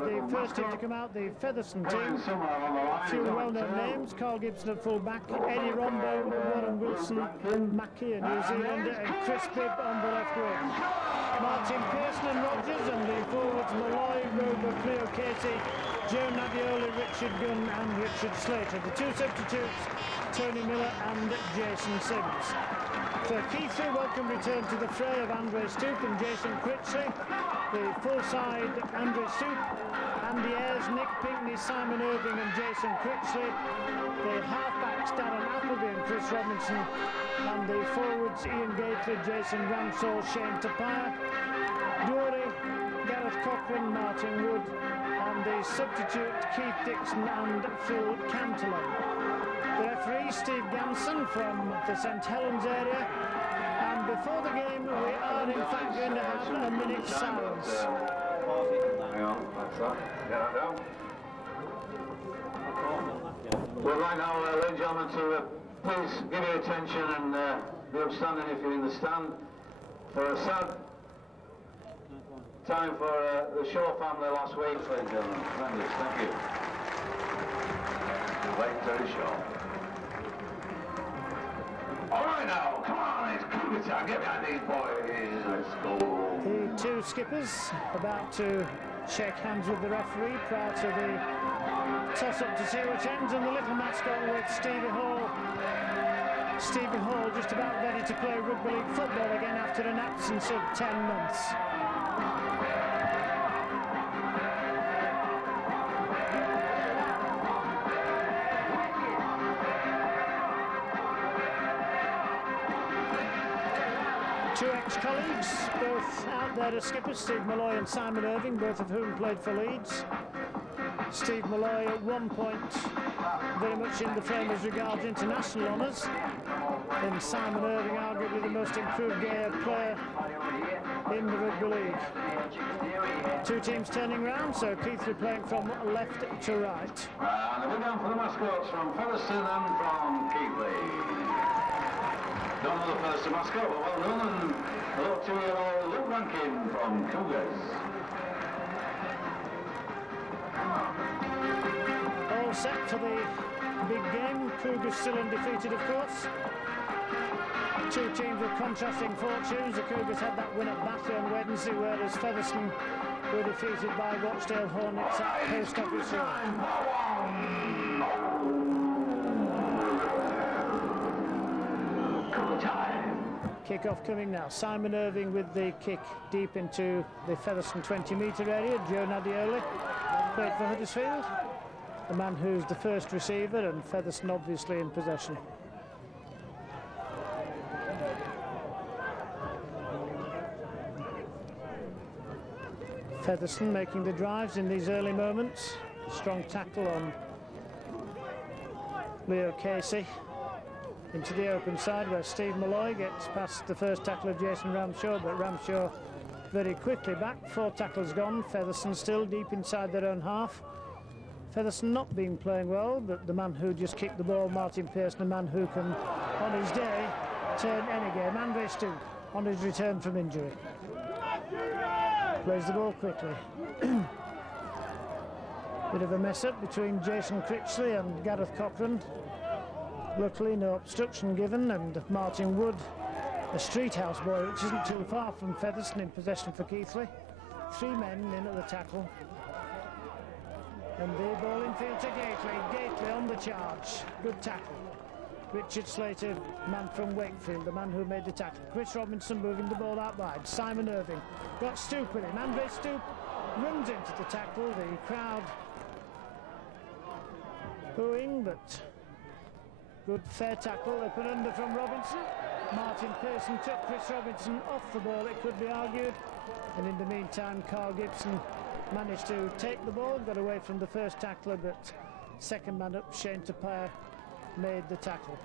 the first team to come out, the Featherstone team. A few well-known names: Carl Gibson at full-back, Eddie Rombo, Warren Wilson, Mackie, a New Zealander, and Chris Bibb on the left wing. Martin Pearson and Rogers, and the forwards Malloy, Rover, Cleo Casey, Joe Nadioli, Richard Gunn and Richard Slater. The two substitutes, Tony Miller and Jason Sims. For Keighley, welcome return to the fray of Andre Stoop and Jason Critchley. The full side, Andre Stoop, Andy Ayres, Nick Pinkney, Simon Irving and Jason Critchley. The halfbacks, Darren Appleby and Chris Robinson. And the forwards, Ian Gately, Jason Ramshaw, Shane Tapire, Dory, Gareth Cochran, Martin Wood, and the substitute, Keith Dixon and Phil Cantillon. The referee, Steve Ganson from the St Helens area. And before the game, we are in fact going to have a minute's silence. Well, right now, ladies and gentlemen, to please give your attention and be upstanding if you're in the stand for a sad time for the Shaw family last week, ladies and gentlemen. Tremendous, thank you. Late Terry Shaw. All right now, come on, it's Cougar time. Get behind these boys. Let's go. The two skippers about to shake hands with the referee prior to the toss-up to see which ends, and the little mascot with Stevie Hall. Stevie Hall just about ready to play rugby league football again after an absence of 10 months. Two ex-colleagues, both out there as skippers, Steve Malloy and Simon Irving, both of whom played for Leeds. Steve Malloy at one point very much in the frame as regards international honours, and Simon Irving arguably the most improved player in the rugby league. Two teams turning round, so Keighley playing from left to right. And we're down for the mascots from Featherstone and from Keighley. Don't know the Featherstone mascot, but well known, and hello to Luke Rankin from Cougars. All set for the big game. Cougars still undefeated, of course. Two teams with contrasting fortunes. The Cougars had that win at Bath on Wednesday, whereas Featherstone were defeated by Rochdale Hornets at Post Office Road. Kick-off coming now. Simon Irving with the kick deep into the Featherstone 20-metre area. Joe Nadioli played for Huddersfield, the man who's the first receiver, and Featherstone obviously in possession. Featherstone making the drives in these early moments. Strong tackle on Leo Casey into the open side, where Steve Malloy gets past the first tackle of Jason Ramshaw, but Ramshaw very quickly back. 4 tackles gone. Featherstone still deep inside their own half. Featherstone not been playing well, but the man who just kicked the ball, Martin Pearson, a man who can, on his day, turn any game. Andre Stoop on his return from injury. Plays the ball quickly. Bit of a mess up between Jason Critchley and Gareth Cochran. Luckily no obstruction given, and Martin Wood, a street house boy, which isn't too far from Featherstone, in possession for Keighley. 3 men in at the tackle. And the ball in field to Gately. Gately on the charge. Good tackle. Richard Slater, man from Wakefield, the man who made the tackle. Chris Robinson moving the ball out wide. Simon Irving got Stoop with him. Andre Stoop runs into the tackle. The crowd booing, but good fair tackle. They put under from Robinson. Martin Pearson took Chris Robinson off the ball, it could be argued. And in the meantime, Carl Gibson managed to take the ball, got away from the first tackler, but second man up, Shane Tapire, made the tackle.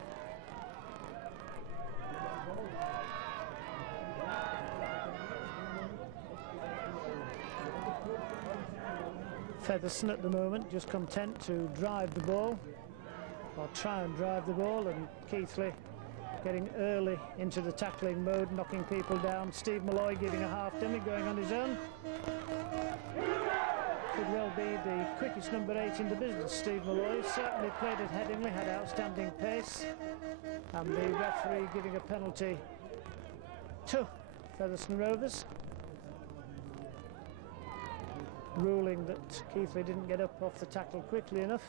Featherstone at the moment just content to drive the ball, or try and drive the ball, and Keighley getting early into the tackling mode, knocking people down. Steve Malloy giving a half dummy, going on his own. could well be the quickest number 8 in the business. Steve Malloy certainly played it headingly, had outstanding pace, and the referee giving a penalty to Featherstone Rovers, ruling that Keighley didn't get up off the tackle quickly enough,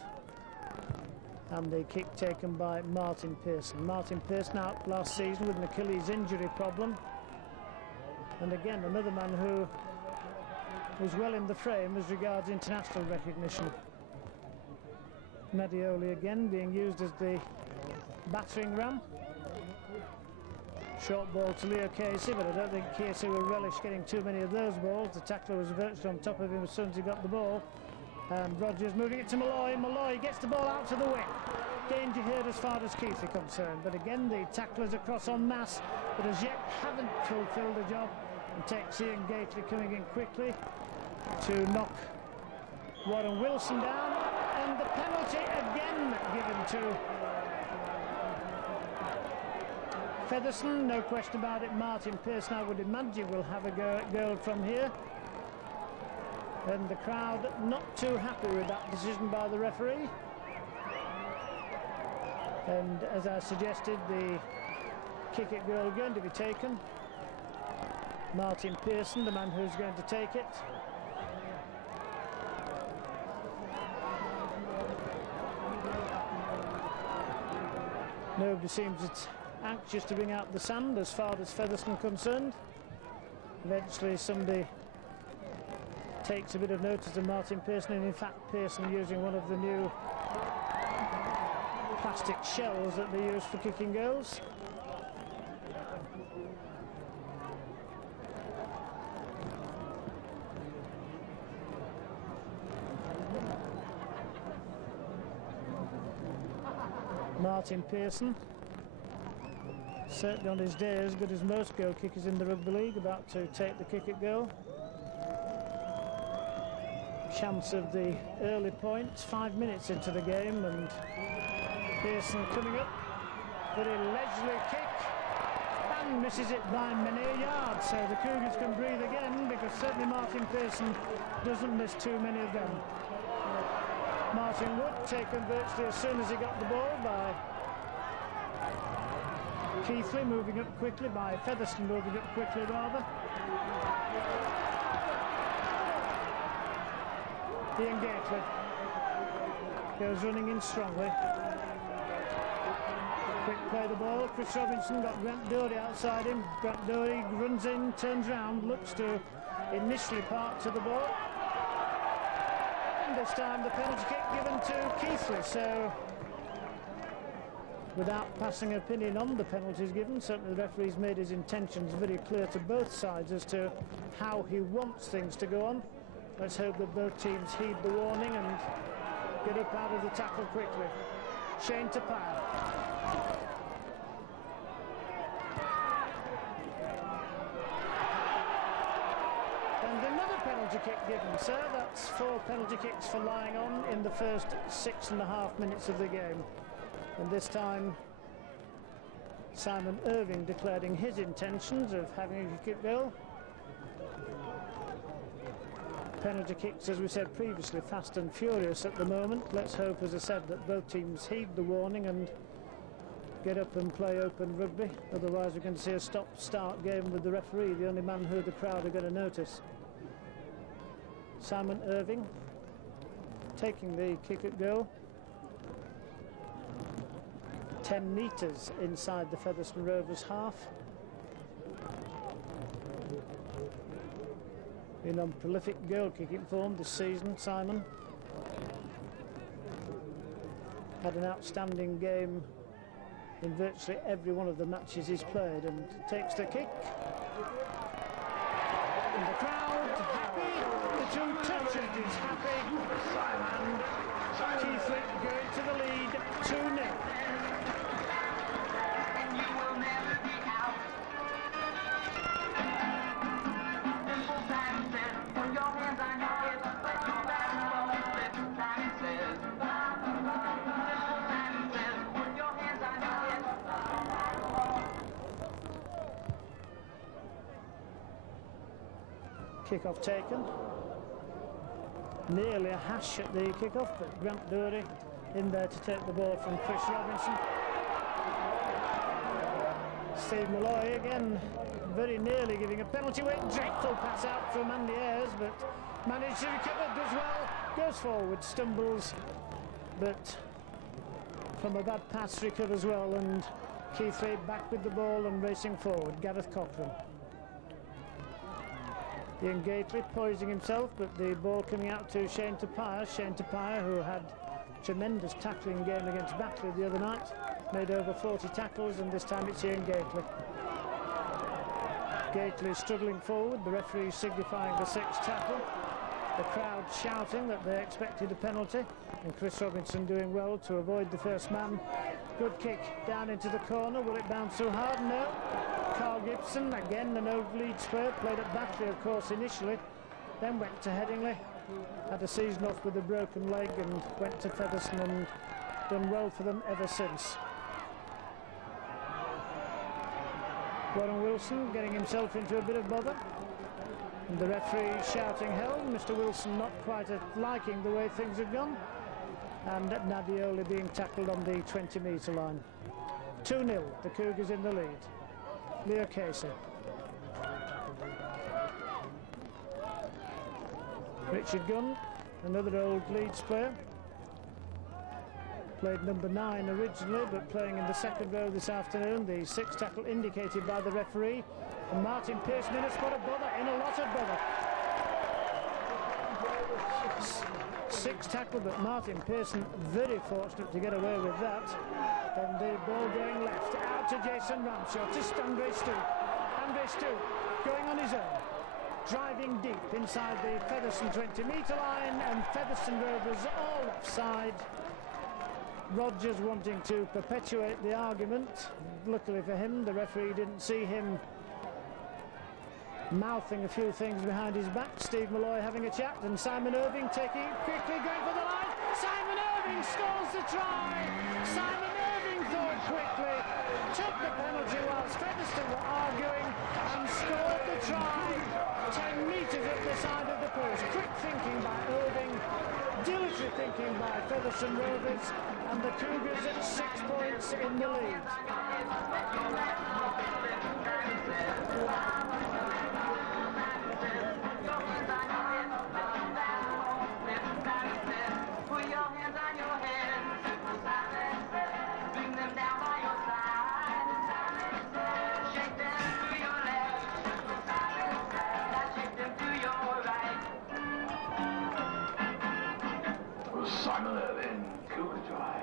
and the kick taken by Martin Pearson. Martin Pearson out last season with an Achilles injury problem, and again another man who was well in the frame as regards international recognition. Medioli again being used as the battering ram. Short ball to Leo Casey, but I don't think Casey will relish getting too many of those balls. The tackler was virtually on top of him as soon as he got the ball. And Rogers moving it to Malloy. Malloy gets the ball out to the wing. Danger here as far as Keighley concerned. But again, the tacklers across en masse, but as yet haven't fulfilled the job. And takes Ian Gately coming in quickly to knock Warren Wilson down. And the penalty again given to Featherstone. No question about it. Martin Pearson, I would imagine, will have a goal from here. And the crowd not too happy with that decision by the referee. And as I suggested, the kick at goal going to be taken. Martin Pearson, the man who's going to take it. Nobody seems anxious to bring out the sand as far as Featherstone concerned. Eventually somebody takes a bit of notice of Martin Pearson, and in fact Pearson using one of the new plastic shells that they use for kicking goals. Martin Pearson, certainly on his day as good as most goal kickers in the Rugby League, about to take the kick at goal. Chance of the early points, 5 minutes into the game, and Pearson coming up, very leisurely kick, and misses it by many a yard, so the Cougars can breathe again, because certainly Martin Pearson doesn't miss too many of them. Martin Wood taken virtually as soon as he got the ball by Keighley, moving up quickly, by Featherstone moving up quickly rather. Ian Gately goes running in strongly. Quick play the ball. Chris Robinson got Grant Dory outside him. Grant Dory runs in, turns round, looks to initially part to the ball. And this time the penalty kick given to Keighley. So without passing opinion on the penalties given, certainly the referee's made his intentions very clear to both sides as to how he wants things to go on. Let's hope that both teams heed the warning and get up out of the tackle quickly. Shane Tapia. And another penalty kick given, sir. That's 4 penalty kicks for lying on in the first 6.5 minutes of the game. And this time Simon Irving declaring his intentions of having a kick goal. Penalty kicks, as we said previously, fast and furious at the moment. Let's hope, as I said, that both teams heed the warning and get up and play open rugby. Otherwise we're going to see a stop-start game with the referee, the only man who the crowd are going to notice. Simon Irving taking the kick at goal. 10 metres inside the Featherstone Rovers half. In on prolific goal-kicking form this season, Simon. Had an outstanding game in virtually every one of the matches he's played, and takes the kick. And the crowd happy, the two touches is happy, and Keighley going to the lead 2-0. Kick-off taken. nearly a hash at the kick-off, but Grant Dury in there to take the ball from Chris Robinson. Steve Malloy again very nearly giving a penalty away. Dreadful pass out from Andy Ayres, but managed to recover, does well, goes forward, stumbles, but from a bad pass recovers well, and Keithley back with the ball and racing forward. Gareth Cochran. Ian Gately poising himself, but the ball coming out to Shane Tapire. Shane Tapire, who had tremendous tackling game against Batley the other night, made over 40 tackles, and this time it's Ian Gately. Gately struggling forward, the referee signifying the sixth tackle. The crowd shouting that they expected a penalty, and Chris Robinson doing well to avoid the first man. Good kick down into the corner. Will it bounce too hard? No. Carl Gibson, again an old Leeds player, played at Batley of course initially, then went to Headingley, had a season off with a broken leg and went to Featherstone and done well for them ever since. Warren Wilson getting himself into a bit of bother, and the referee shouting hell. Mr. Wilson not quite liking the way things have gone, and Nadioli being tackled on the 20-metre line. 2-0, the Cougars in the lead. Leo Casey. Richard Gunn, another old Leeds player. Played number 9 originally, but playing in the second row this afternoon. The sixth tackle indicated by the referee. And Martin Pearce made a spot of bother, in a lot of bother. Sixth tackle, but Martin Pearson very fortunate to get away with that. And the ball going left, out to Jason Ramshaw, to Andre Stoop. Andre Stoop going on his own, driving deep inside the Featherstone 20-metre line, and Featherstone Rovers all offside. Rogers wanting to perpetuate the argument. Luckily for him, the referee didn't see him mouthing a few things behind his back. Steve Malloy having a chat, and Simon Irving taking it quickly, going for the line. Simon Irving scores the try. Simon Irving thought quickly, took the penalty whilst Featherstone were arguing, and scored the try 10 metres up the side of the post. Quick thinking by Irving, dilatory thinking by Featherstone Rovers, and the Cougars at 6 points in the lead. Simon Irving, Cougar try.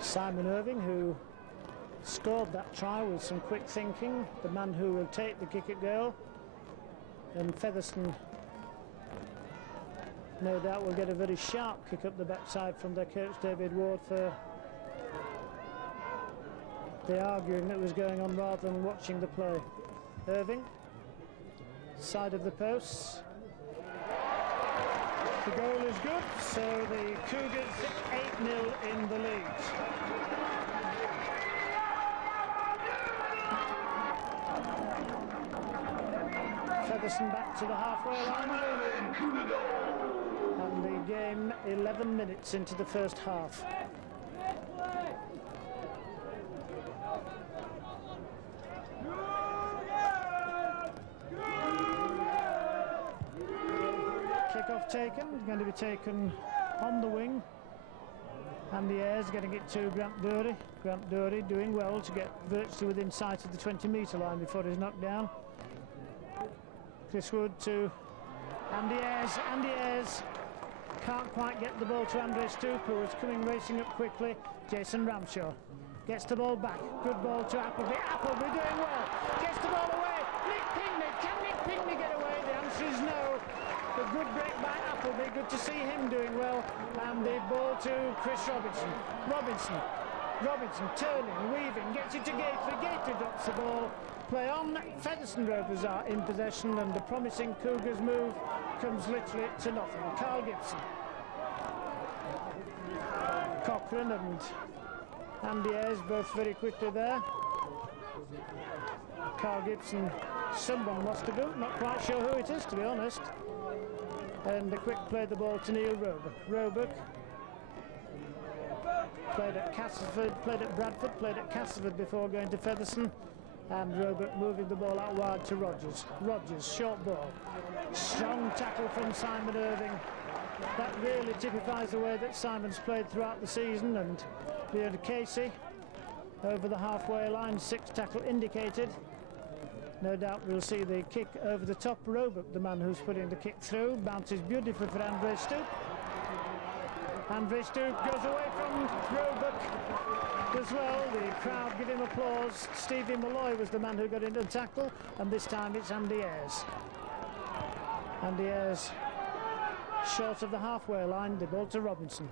Simon Irving, who scored that try with some quick thinking, the man who will take the kick at goal, and Featherstone no doubt will get a very sharp kick up the backside from their coach David Ward for the arguing that was going on rather than watching the play. Irving, side of the posts. The goal is good, so the Cougars 8-0 in the lead. Featherstone back to the halfway line. And the game 11 minutes into the first half. Kick-off taken, going to be taken on the wing. Andy Ayres getting it to Grant Dury. Grant Dury doing well to get virtually within sight of the 20-metre line before he's knocked down. Chris Wood to Andy Ayres. Andy Ayres can't quite get the ball to Andre Stoop, who is coming racing up quickly. Jason Ramshaw gets the ball back. Good ball to Appleby. Appleby doing well. Gets the ball away. Nick Pinkney. Can Nick Pinkney get away? The answer is no. A good break by Appleby. Good to see him doing well. And the ball to Chris Robinson. Robinson turning, weaving, gets it to Gately. Gately drops the ball. Play on. Featherstone Rovers are in possession, and the promising Cougars move comes literally to nothing. Carl Gibson, Cochran and Andy Ayres both very quickly there. Carl Gibson, someone lost a boot, not quite sure who it is, to be honest. And a quick played the ball to Neil Roebuck. Roebuck played at Castleford, played at Bradford, played at Castleford before going to Featherstone. And Roebuck moving the ball out wide to Rogers. Rogers, short ball. Strong tackle from Simon Irving. That really typifies the way that Simon's played throughout the season. And Leonard Casey over the halfway line, 6 tackle indicated. No doubt we'll see the kick over the top. Roebuck, the man who's putting the kick through, bounces beautifully for Andre Stoop. Andre Stoop goes away from Roebuck as well. The crowd give him applause. Stevie Malloy was the man who got into the tackle, and this time it's Andy Ayres. Andy Ayres short of the halfway line, the ball to Robinson.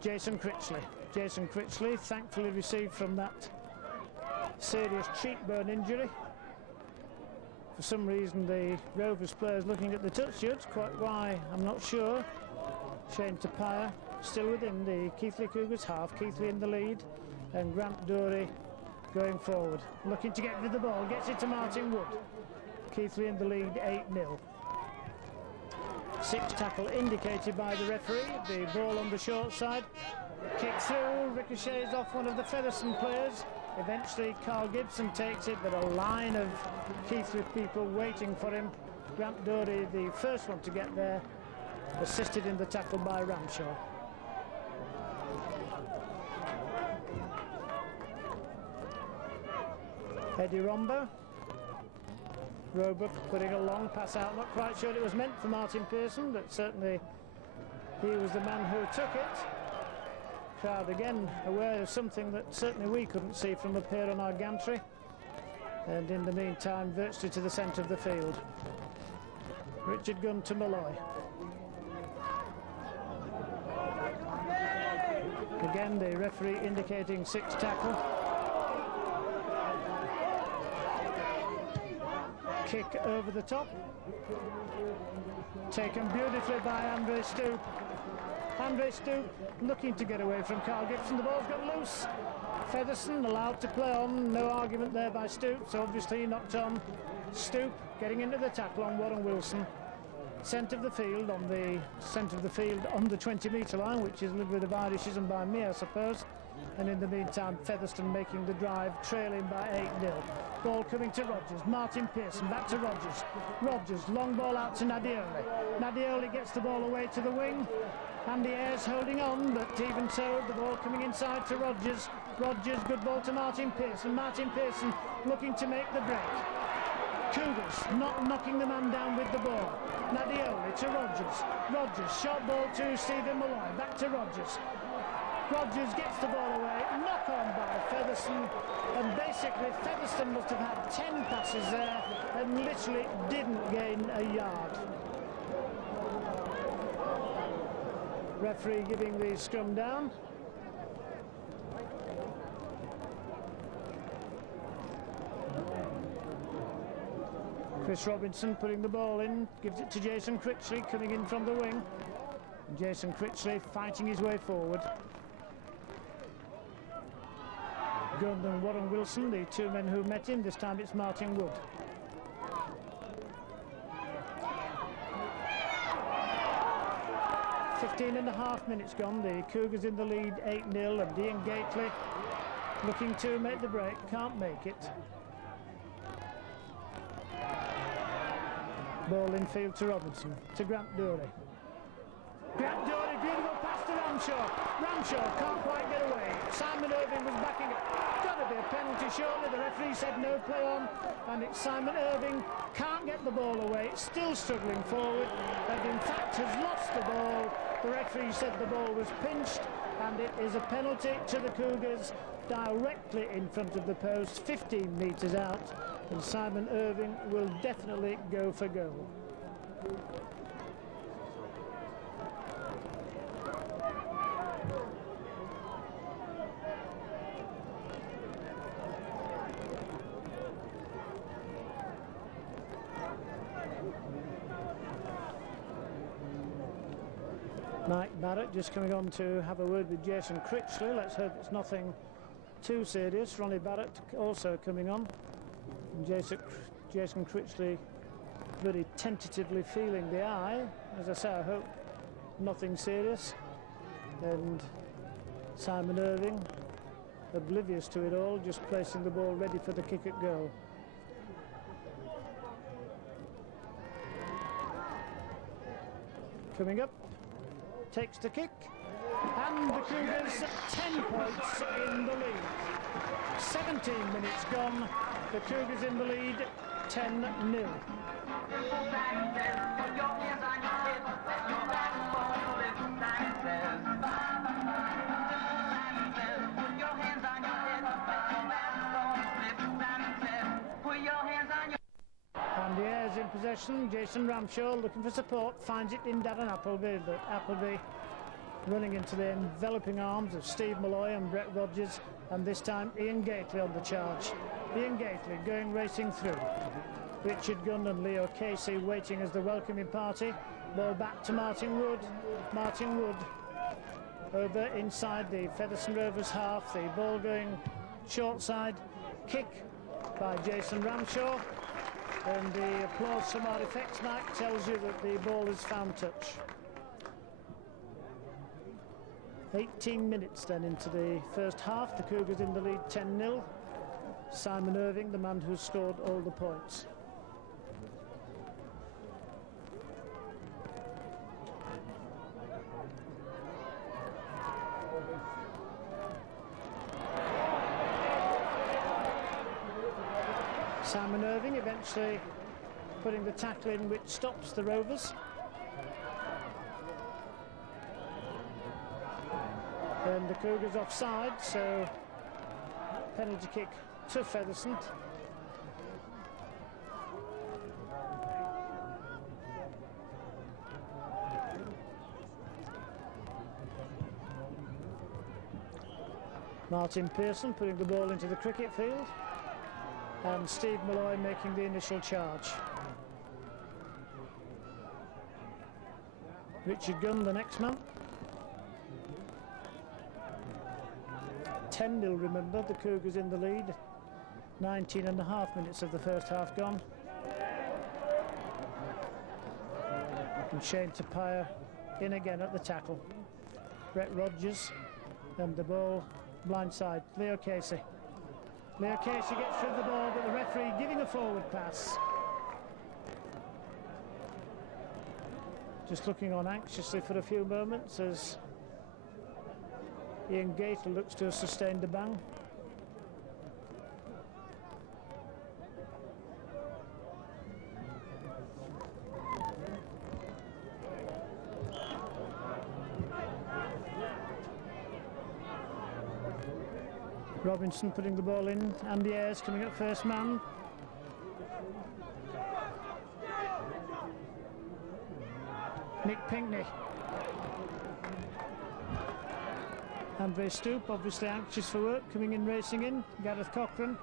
Jason Critchley. Jason Critchley thankfully received from that serious cheekbone injury. For some reason the Rovers players looking at the touch judge, quite why I'm not sure. Shane Tapia still within the Keighley Cougars half, Keighley in the lead, and Grant Dory going forward, looking to get rid of the ball, gets it to Martin Wood. Keighley in the lead 8-0. 6 tackle indicated by the referee. The ball on the short side, kick through, ricochets off one of the Featherstone players. Eventually Carl Gibson takes it, but a line of Keighley people waiting for him. Grant Dory, the first one to get there, assisted in the tackle by Ramshaw. Eddie Rombo. Roebuck putting a long pass out, not quite sure it was meant for Martin Pearson, but certainly he was the man who took it. Crowd again aware of something that certainly we couldn't see from up here on our gantry, and in the meantime virtually to the centre of the field. Richard Gunn to Malloy. Again the referee indicating 6 tackle. Kick over the top, taken beautifully by Andre Stoop. Andre Stoop looking to get away from Carl Gibson. The ball's got loose. Featherstone allowed to play on. No argument there by Stoop, so obviously he knocked on. Stoop getting into the tackle on Warren Wilson. Centre of the field on the 20-metre line, which is a little bit of Irishism by me, I suppose. And in the meantime, Featherstone making the drive, trailing by 8-0. Ball coming to Rogers. Martin Pearson back to Rogers. Rogers, long ball out to Nadioli. Nadioli gets the ball away to the wing. Andy Ayres holding on, but even so, the ball coming inside to Rogers. Rogers, good ball to Martin Pearson. Martin Pearson looking to make the break. Cougars not knocking the man down with the ball. Nadioli to Rogers. Rogers, short ball to Stephen Malloy. Back to Rogers. Rogers gets the ball away, knock on by Featherstone, and basically Featherstone must have had 10 passes there and literally didn't gain a yard. Referee giving the scrum down. Chris Robinson putting the ball in, gives it to Jason Critchley coming in from the wing. And Jason Critchley fighting his way forward. Gunn and Warren Wilson, the 2 men who met him. This time it's Martin Wood. .5 minutes gone. The Cougars in the lead 8-0, and Ian Gately looking to make the break, can't make it. Ball in field to Robinson, to Grant Dory. Grant Dory, beautiful pass to Ramshaw. Ramshaw can't quite get away. Simon Irving was backing up. Got to be a penalty surely. The referee said no play on, and it's Simon Irving can't get the ball away, still struggling forward, and in fact has lost the ball. The referee said the ball was pinched, and it is a penalty to the Cougars directly in front of the post, 15 metres out, and Simon Irving will definitely go for goal. Mike Barrett just coming on to have a word with Jason Critchley. Let's hope it's nothing too serious. Ronnie Barrett also coming on. And Jason Critchley very tentatively feeling the eye. As I say, I hope nothing serious. And Simon Irving, oblivious to it all, just placing the ball ready for the kick at goal. Coming up, takes the kick, and the Cougars 10 points in the lead. 17 minutes gone, the Cougars in the lead, 10-0. And the Ayres in possession. Jason Ramshaw looking for support, finds it in Darren Appleby, but Appleby running into the enveloping arms of Steve Malloy and Brett Rogers, and this time Ian Gately on the charge. Ian Gately going racing through. Richard Gunn and Leo Casey waiting as the welcoming party. Ball back to Martin Wood. Martin Wood over inside the Featherstone Rovers half. The ball going short side. Kick by Jason Ramshaw. And the applause from our effects Mike tells you that the ball has found touch. 18 minutes then into the first half. The Cougars in the lead 10-0. Simon Irving, the man who scored all the points. Simon Irving eventually putting the tackle in which stops the Rovers. And the Cougars offside, so penalty kick to Featherstone. Martin Pearson putting the ball into the cricket field. And Steve Malloy making the initial charge. Richard Gunn, the next man. 10-0, remember, the Cougars in the lead. 19.5 minutes of the first half gone. And Shane Tapia in again at the tackle. Brett Rogers, and the ball blindside. Leo Casey. Leo Casey gets through the ball, but the referee giving a forward pass. Just looking on anxiously for a few moments as Ian Gately looks to have sustained a bang. Robinson putting the ball in. Andy Ayres coming up first man. Nick Pinkney. Andre Stoop, obviously anxious for work, coming in racing in. Gareth Cochran.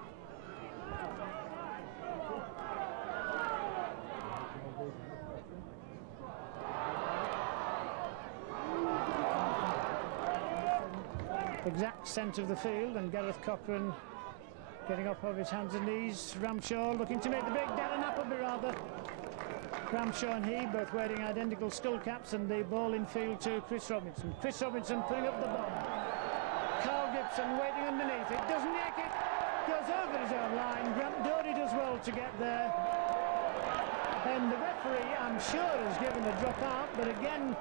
Exact centre of the field, and Gareth Cochran getting up off his hands and knees. Ramshaw looking to make the break. Darren Appleby rather. Ramshaw and he both wearing identical skull caps, and the ball in field to Chris Robinson. Chris Robinson putting up the bomb. Carl Gibson waiting underneath it. Doesn't nick it. Goes over his own line. Grant Doherty does well to get there. And the referee, I'm sure, has given a drop out, but again,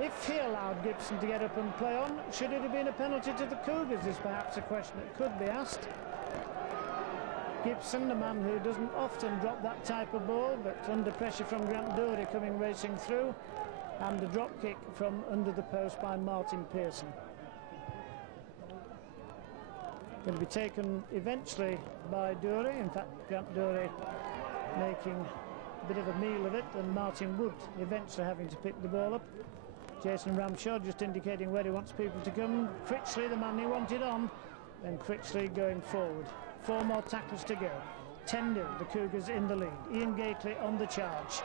if he allowed Gibson to get up and play on, should it have been a penalty to the Cougars is perhaps a question that could be asked. Gibson, the man who doesn't often drop that type of ball, but under pressure from Grant Doherty coming racing through, and a drop kick from under the post by Martin Pearson. Going to be taken eventually by Doherty. In fact, Grant Doherty making a bit of a meal of it, and Martin Wood eventually having to pick the ball up. Jason Ramshaw just indicating where he wants people to come. Critchley, the man he wanted on, and Critchley going forward. 4 more tackles to go. 10-0, the Cougars in the lead. Ian Gately on the charge.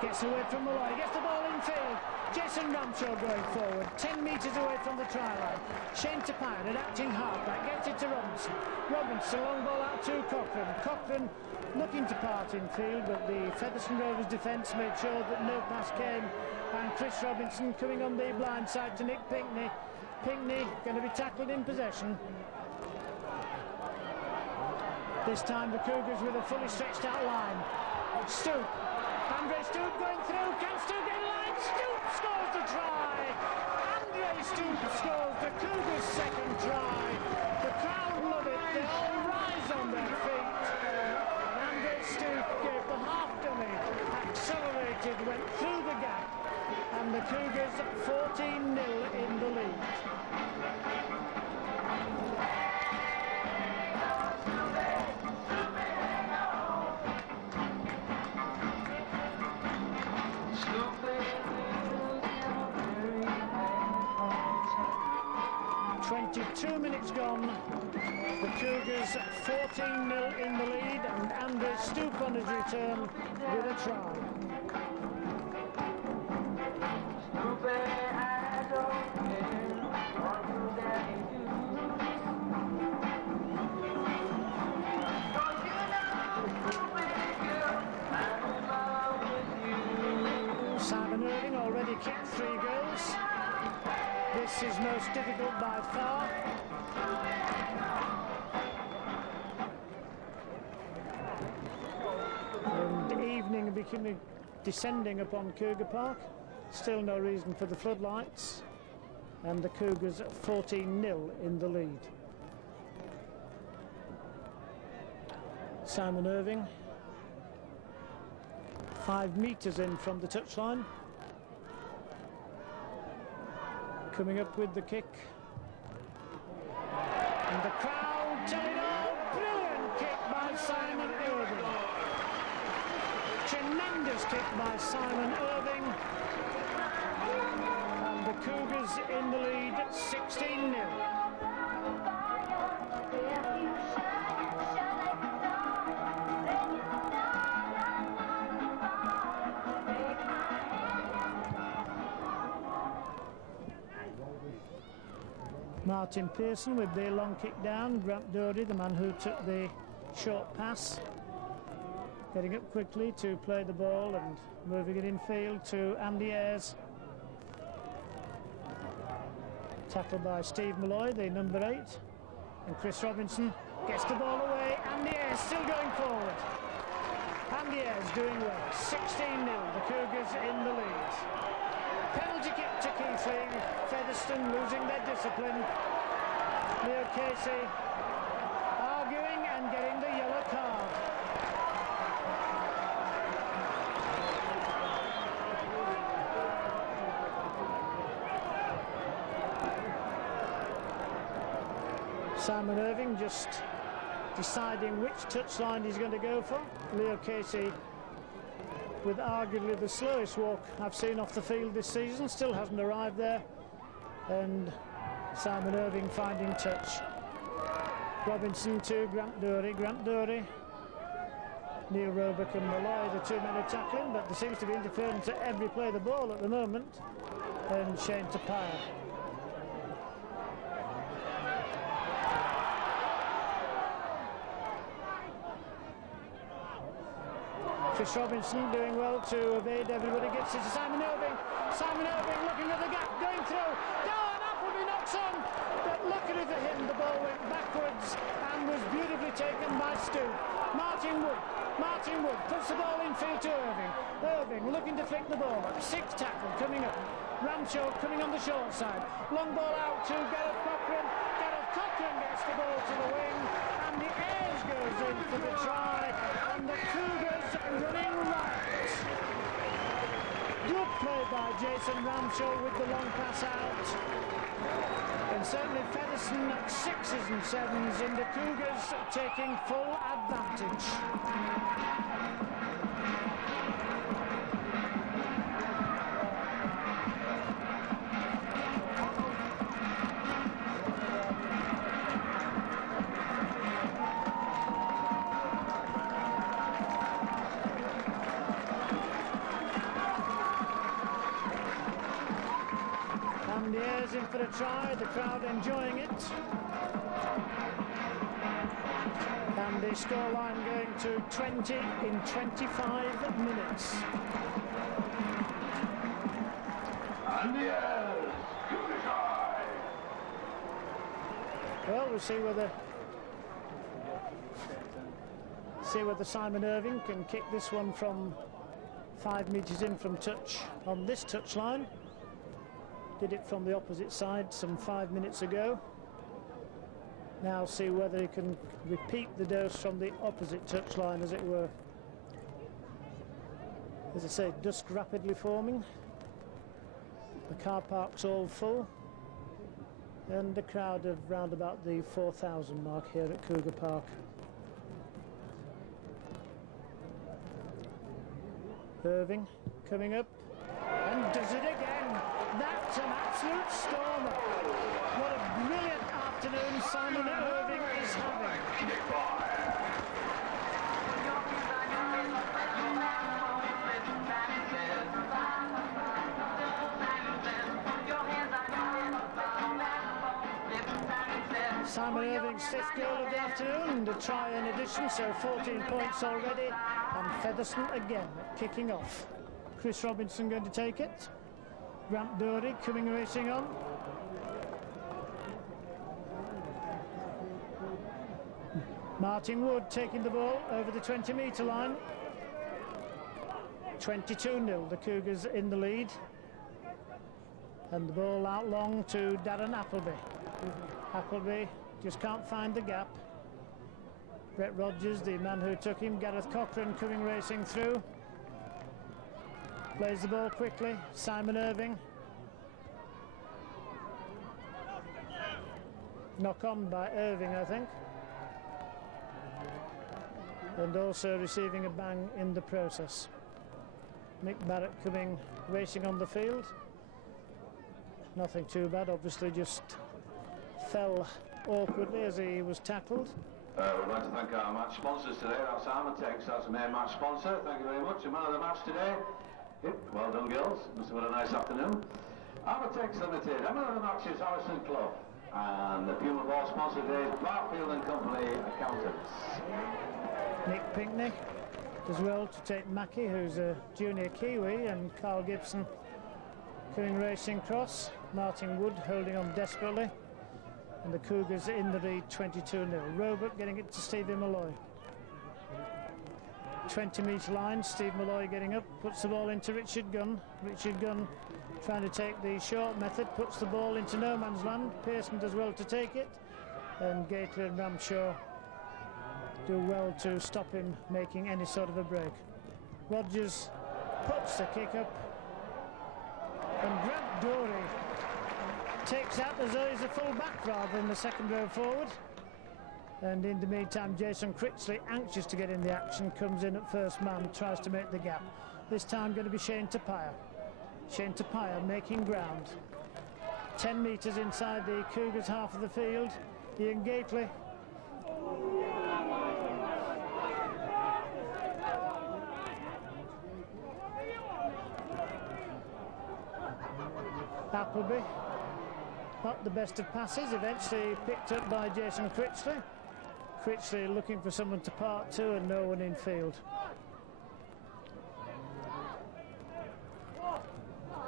Gets away from Malloy, gets the ball in field. Jason Ramshaw going forward, 10 metres away from the try line. Shane Tapine, an acting halfback, gets it to Robinson. Robinson, long ball out to Cochrane. Cochrane looking to part in field, but the Featherstone Rovers defence made sure that no pass came. And Chris Robinson coming on the blind side to Nick Pinkney. Pinkney going to be tackled in possession. This time the Cougars with a fully stretched out line. Stoop. Andre Stoop going through. Can Stoop get a line? Stoop scores the try. Andre Stoop scores the Cougars' second try. The crowd love it. They all rise on their feet. And Andre Stoop gave the half dummy, accelerated, went through the gap, and the Cougars 14-0 in the lead. Two minutes gone, the Cougars 14-0 in the lead, and Andre Stoop on his return with a try. Simon Irving already kicked 3 goals. This is most difficult by far. And evening becoming descending upon Cougar Park. Still no reason for the floodlights. And the Cougars 14-0 in the lead. Simon Irving 5 metres in from the touchline. Coming up with the kick. And the crowd tell it all. Brilliant kick by Simon Irving. Tremendous kick by Simon Irving. And the Cougars in the lead 16-0. Martin Pearson with the long kick down. Grant Doherty, the man who took the short pass, getting up quickly to play the ball and moving it infield to Andy Ayres. Tackled by Steve Malloy, the number 8. And Chris Robinson gets the ball away. Andy Ayres still going forward. Andy Ayres doing well. 16-0, the Cougars in the lead. Penalty kick to Keighley. Featherstone losing their discipline. Leo Casey arguing and getting the yellow card. Simon Irving just deciding which touchline he's going to go for. Leo Casey with arguably the slowest walk I've seen off the field this season, still hasn't arrived there, and Simon Irving finding touch. Robinson to Grant Doherty. Grant Doherty, Neil Roebuck and Malloy, the 2 men are tackling, but there seems to be interference at every play of the ball at the moment, and Shane Tapire. Chris Robinson doing well to evade everybody, gets it to Simon Irving. Simon Irving looking at the gap, going through. Down, Appleby knocks on, but luckily for him, the ball went backwards and was beautifully taken by Stoop. Martin Wood puts the ball in field to Irving. Irving looking to flick the ball up. 6th tackle coming up. Ramshaw coming on the short side. Long ball out to Gareth Cochrane. Gareth Cochrane gets the ball to the wing, and the Ayres goes in for the try, and the Cougars running right. Good play by Jason Ramshaw with the long pass out. And certainly Featherstone at 6s and 7s, and the Cougars taking full advantage. Ayres in for a try, the crowd enjoying it. And the scoreline going to 20 in 25 minutes. And yes, good try. Well, we'll see whether Simon Irving can kick this one from 5 metres in from touch on this touchline. Did it from the opposite side some 5 minutes ago. Now see whether he can repeat the dose from the opposite touchline, as it were. As I say, dusk rapidly forming. The car park's all full. And a crowd of round about the 4,000 mark here at Cougar Park. Irving coming up and does it again. That's an absolute stormer. What a brilliant afternoon Simon Irving is having. Simon Irving's 5th goal of the afternoon, and a try in addition, so 14 points already. And Featherstone again kicking off. Chris Robinson going to take it. Grant Dory coming racing on. Martin Wood taking the ball over the 20-metre line. 22-0, the Cougars in the lead. And the ball out long to Darren Appleby. Appleby just can't find the gap. Brett Rogers, the man who took him, Gareth Cochran coming racing through. Plays the ball quickly, Simon Irving. Knock on by Irving, I think. And also receiving a bang in the process. Mick Barrett coming racing on the field. Nothing too bad, obviously just fell awkwardly as he was tackled. We'd like to thank our match sponsors today. That's Armatex, that's the main match sponsor. Thank you very much. And man of the match today. Yep, well done, girls. Must have had a nice afternoon. Armatex Limited. And man of the match is Harrison Clough. And the Puma Ball sponsor today is Barfield and Company Accountants. Nick Pinkney as well to take Mackie, who's a junior Kiwi, and Carl Gibson coming racing across. Martin Wood holding on desperately. And the Cougars in the lead 22-0. Roebuck getting it to Stevie Malloy. 20-metre line, Steve Malloy getting up, puts the ball into Richard Gunn. Richard Gunn trying to take the short method, puts the ball into no man's land. Pearson does well to take it. And Gately and Ramshaw do well to stop him making any sort of a break. Rogers puts the kick up. And Grant Dory takes out as though he's a full back rather than the second row forward. And in the meantime, Jason Critchley, anxious to get in the action, comes in at first man, tries to make the gap. This time going to be Shane Tapia. Shane Tapia making ground. 10 metres inside the Cougars' half of the field. Ian Gately. Appleby. Not the best of passes, eventually picked up by Jason Critchley. Critchley looking for someone to part to and no one in field.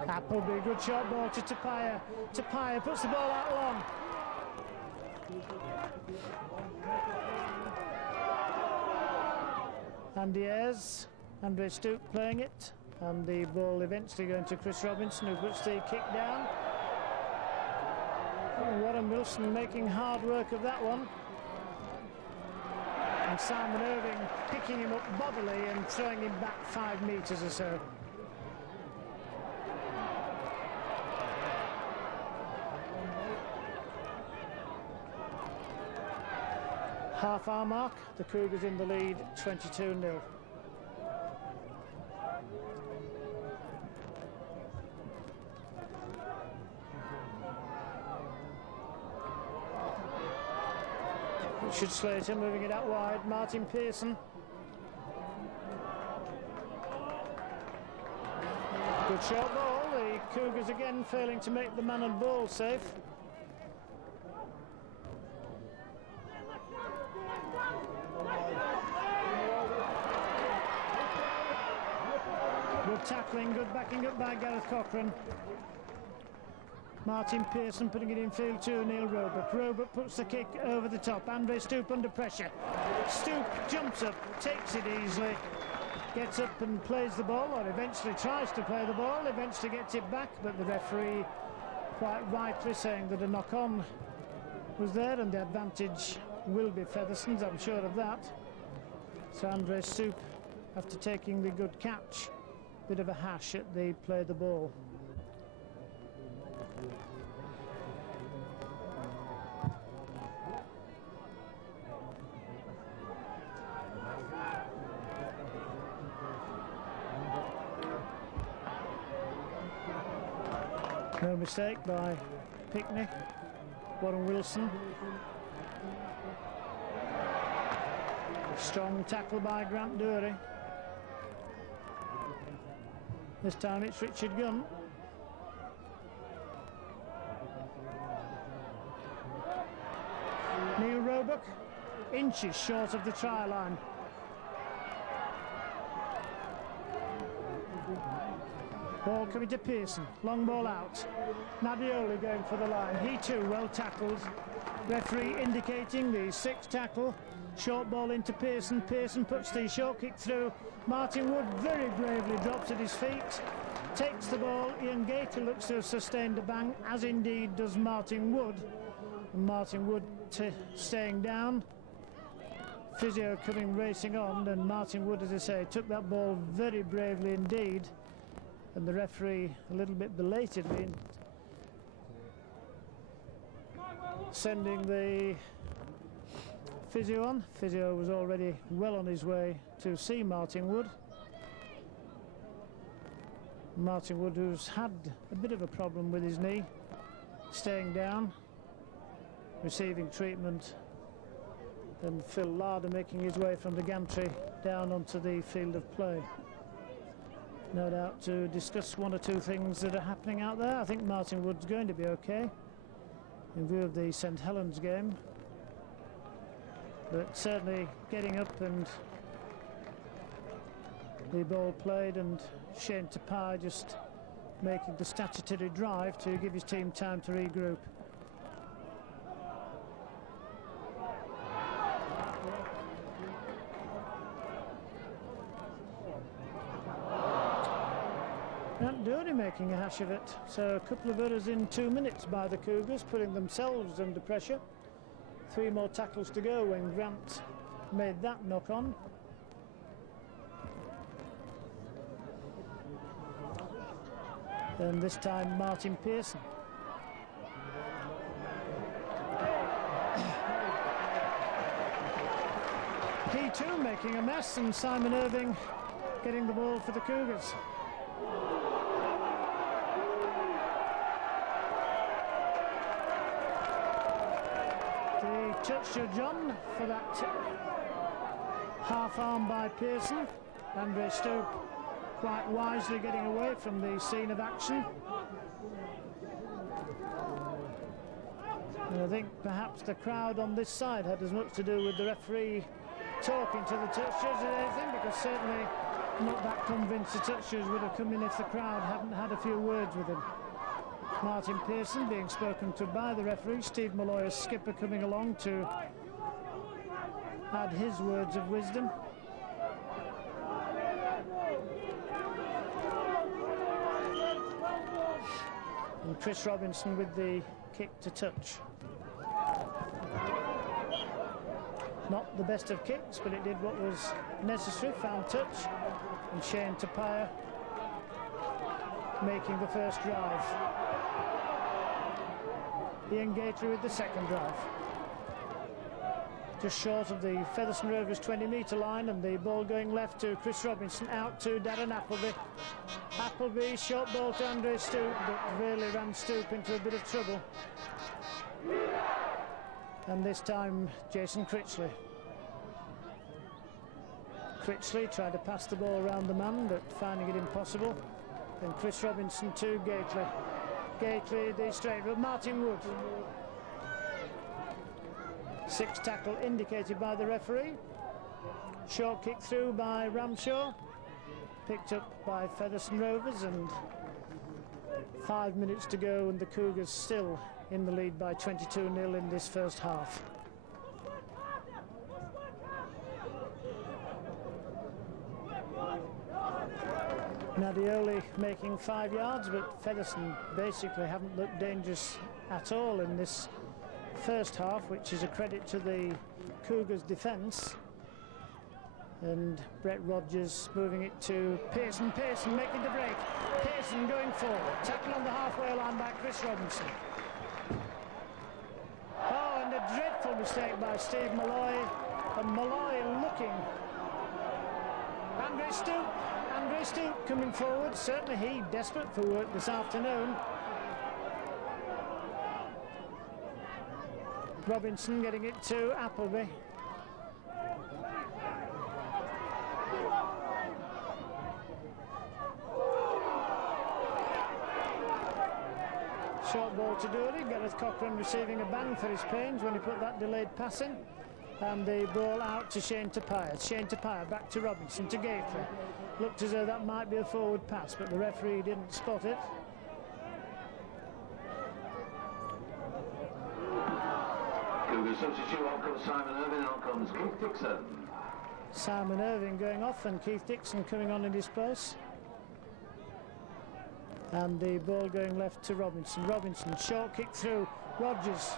Appleby, good shot ball to Tapia. Tapia puts the ball out long. Andy Ayres, Andre Stoup playing it. And the ball eventually going to Chris Robinson, who puts the kick down. Warren Wilson making hard work of that one. And Simon Irving picking him up bodily and throwing him back 5 metres or so. Half-hour mark, the Cougars in the lead, 22-0. Richard Slater moving it out wide. Martin Pearson. Good short ball. The Cougars again failing to make the man and ball safe. Good tackling, good backing up by Gareth Cochran. Martin Pearson putting it in field to Neil Roebuck. Roebuck puts the kick over the top. Andre Stoop under pressure. Stoop jumps up, takes it easily, gets up and plays the ball, or eventually tries to play the ball, eventually gets it back, but the referee quite rightly saying that a knock-on was there and the advantage will be Featherston's, I'm sure of that. So Andre Stoop, after taking the good catch, bit of a hash at the play the ball. No mistake by Pickney. Warren Wilson. Strong tackle by Grant Dury. This time it's Richard Gunn. Neil Roebuck, inches short of the try line. Ball coming to Pearson, long ball out. Nadioli going for the line, he too well tackled. Referee indicating the sixth tackle. Short ball into Pearson, Pearson puts the short kick through. Martin Wood very bravely drops at his feet, takes the ball. Ian Gator looks to have sustained a bang, as indeed does Martin Wood. And Martin Wood staying down. Physio coming racing on, and Martin Wood, as I say, took that ball very bravely indeed. And the referee a little bit belatedly sending the physio on. Physio was already well on his way to see Martin Wood. Martin Wood, who's had a bit of a problem with his knee, staying down, receiving treatment, and Phil Larder making his way from the gantry down onto the field of play. No doubt to discuss one or two things that are happening out there. I think Martin Wood's going to be okay in view of the St Helens game, but certainly getting up and the ball played, and Shane Tapai just making the statutory drive to give his team time to regroup. Grant Dury making a hash of it. So a couple of errors in 2 minutes by the Cougars, putting themselves under pressure. 3 more tackles to go when Grant made that knock on. And this time Martin Pearson. He too making a mess, and Simon Irving getting the ball for the Cougars. The touch to John for that half arm by Pearson. Andre Stoop quite wisely getting away from the scene of action. And I think perhaps the crowd on this side had as much to do with the referee talking to the touchers as anything, because certainly not that convinced the touchers would have come in if the crowd hadn't had a few words with him. Martin Pearson being spoken to by the referee, Steve Malloy as skipper coming along to add his words of wisdom. And Chris Robinson with the kick to touch. Not the best of kicks, but it did what was necessary, found touch. And Shane Tapia making the first drive. Ian Gately with the second drive. Just short of the Featherstone Rovers 20-metre line, and the ball going left to Chris Robinson, out to Darren Appleby. Appleby, short ball to Andre Stoop, but really ran Stoop into a bit of trouble. And this time Jason Critchley. Critchley tried to pass the ball around the man, but finding it impossible. Then Chris Robinson to Gately. Gately the straight route. Martin Wood. 6 tackle indicated by the referee. Short kick through by Ramshaw. Picked up by Featherstone Rovers, and 5 minutes to go, and the Cougars still in the lead by 22-0 in this first half. Nadioli making 5 yards, but Featherstone basically haven't looked dangerous at all in this first half, which is a credit to the Cougars' defence. And Brett Rogers moving it to Pearson. Pearson making the break. Pearson going forward. Tackle on the halfway line by Chris Robinson. Oh, and a dreadful mistake by Steve Malloy. And Malloy looking. Andre Stoop coming forward. Certainly he desperate for work this afternoon. Robinson getting it to Appleby. Short ball to Dury. Gareth Cochran receiving a bang for his pains when he put that delayed pass in. And the ball out to Shane Tapia. Shane Tapia back to Robinson, to Gately. Looked as though that might be a forward pass, but the referee didn't spot it. Cougar substitute, on comes Simon Irving, on comes Keith Dixon. Simon Irving going off and Keith Dixon coming on in his place. And the ball going left to Robinson. Robinson, short kick through. Rogers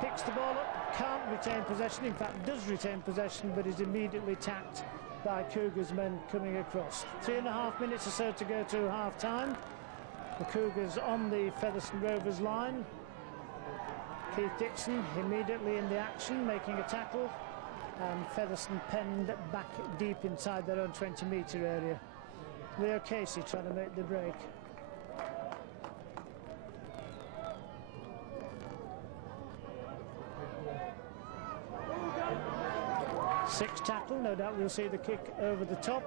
picks the ball up, can't retain possession. In fact, does retain possession, but is immediately tapped by Cougars men coming across. 3.5 minutes or so to go to half-time. The Cougars on the Featherstone Rovers line. Keith Dixon immediately in the action, making a tackle. And Featherstone penned back deep inside their own 20-metre area. Leo Casey trying to make the break. Six tackle, no doubt we'll see the kick over the top.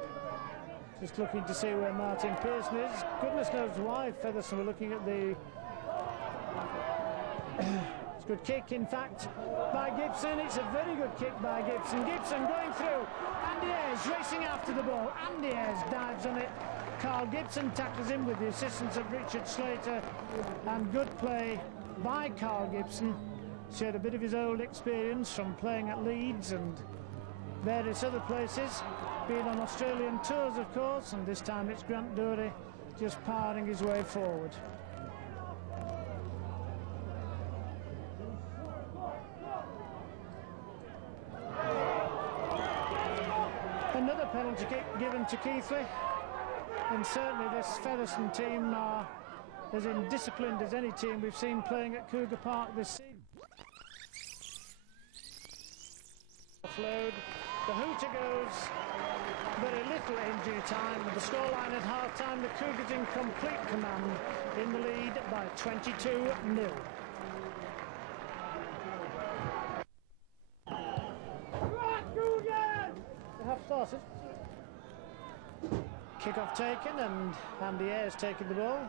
Just looking to see where Martin Pearson is. Goodness knows why Featherstone were looking at the... It's a good kick, in fact, by Gibson. It's a very good kick by Gibson. Gibson going through. Andy Ayres racing after the ball. Andy Ayres dives on it. Carl Gibson tackles him with the assistance of Richard Slater. And good play by Carl Gibson. Showed a bit of his old experience from playing at Leeds and various other places. Been on Australian tours, of course, and this time it's Grant Dury just powering his way forward. Another penalty kick given to Keithley, and certainly this Featherstone team are as indisciplined as any team we've seen playing at Cougar Park this season. Offload, the hooter goes, very little injury time, and the scoreline at half-time, the Cougars in complete command, in the lead by 22-0. Have started. Kick-off taken, and Andy Ayres taking the ball.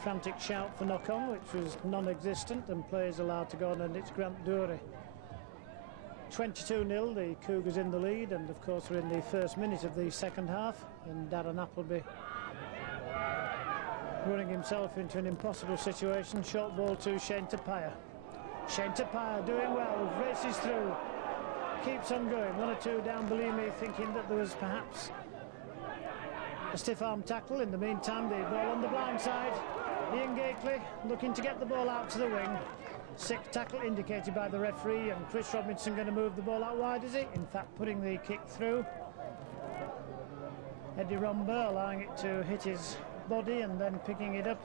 Frantic shout for knock-on, which was non-existent, and players allowed to go on, and it's Grant Dury. 22-0, the Cougars in the lead, and of course we're in the first minute of the second half, and Darren Appleby running himself into an impossible situation. Short ball to Shane Tapia. Shane Tapia doing well, races through. Keeps on going, 1 or 2 down, believe me, thinking that there was perhaps a stiff arm tackle. In the meantime, the ball on the blind side. Ian Gately looking to get the ball out to the wing. 6 tackle indicated by the referee, and Chris Robinson going to move the ball out wide, is he? In fact, putting the kick through. Eddie Romber allowing it to hit his body and then picking it up.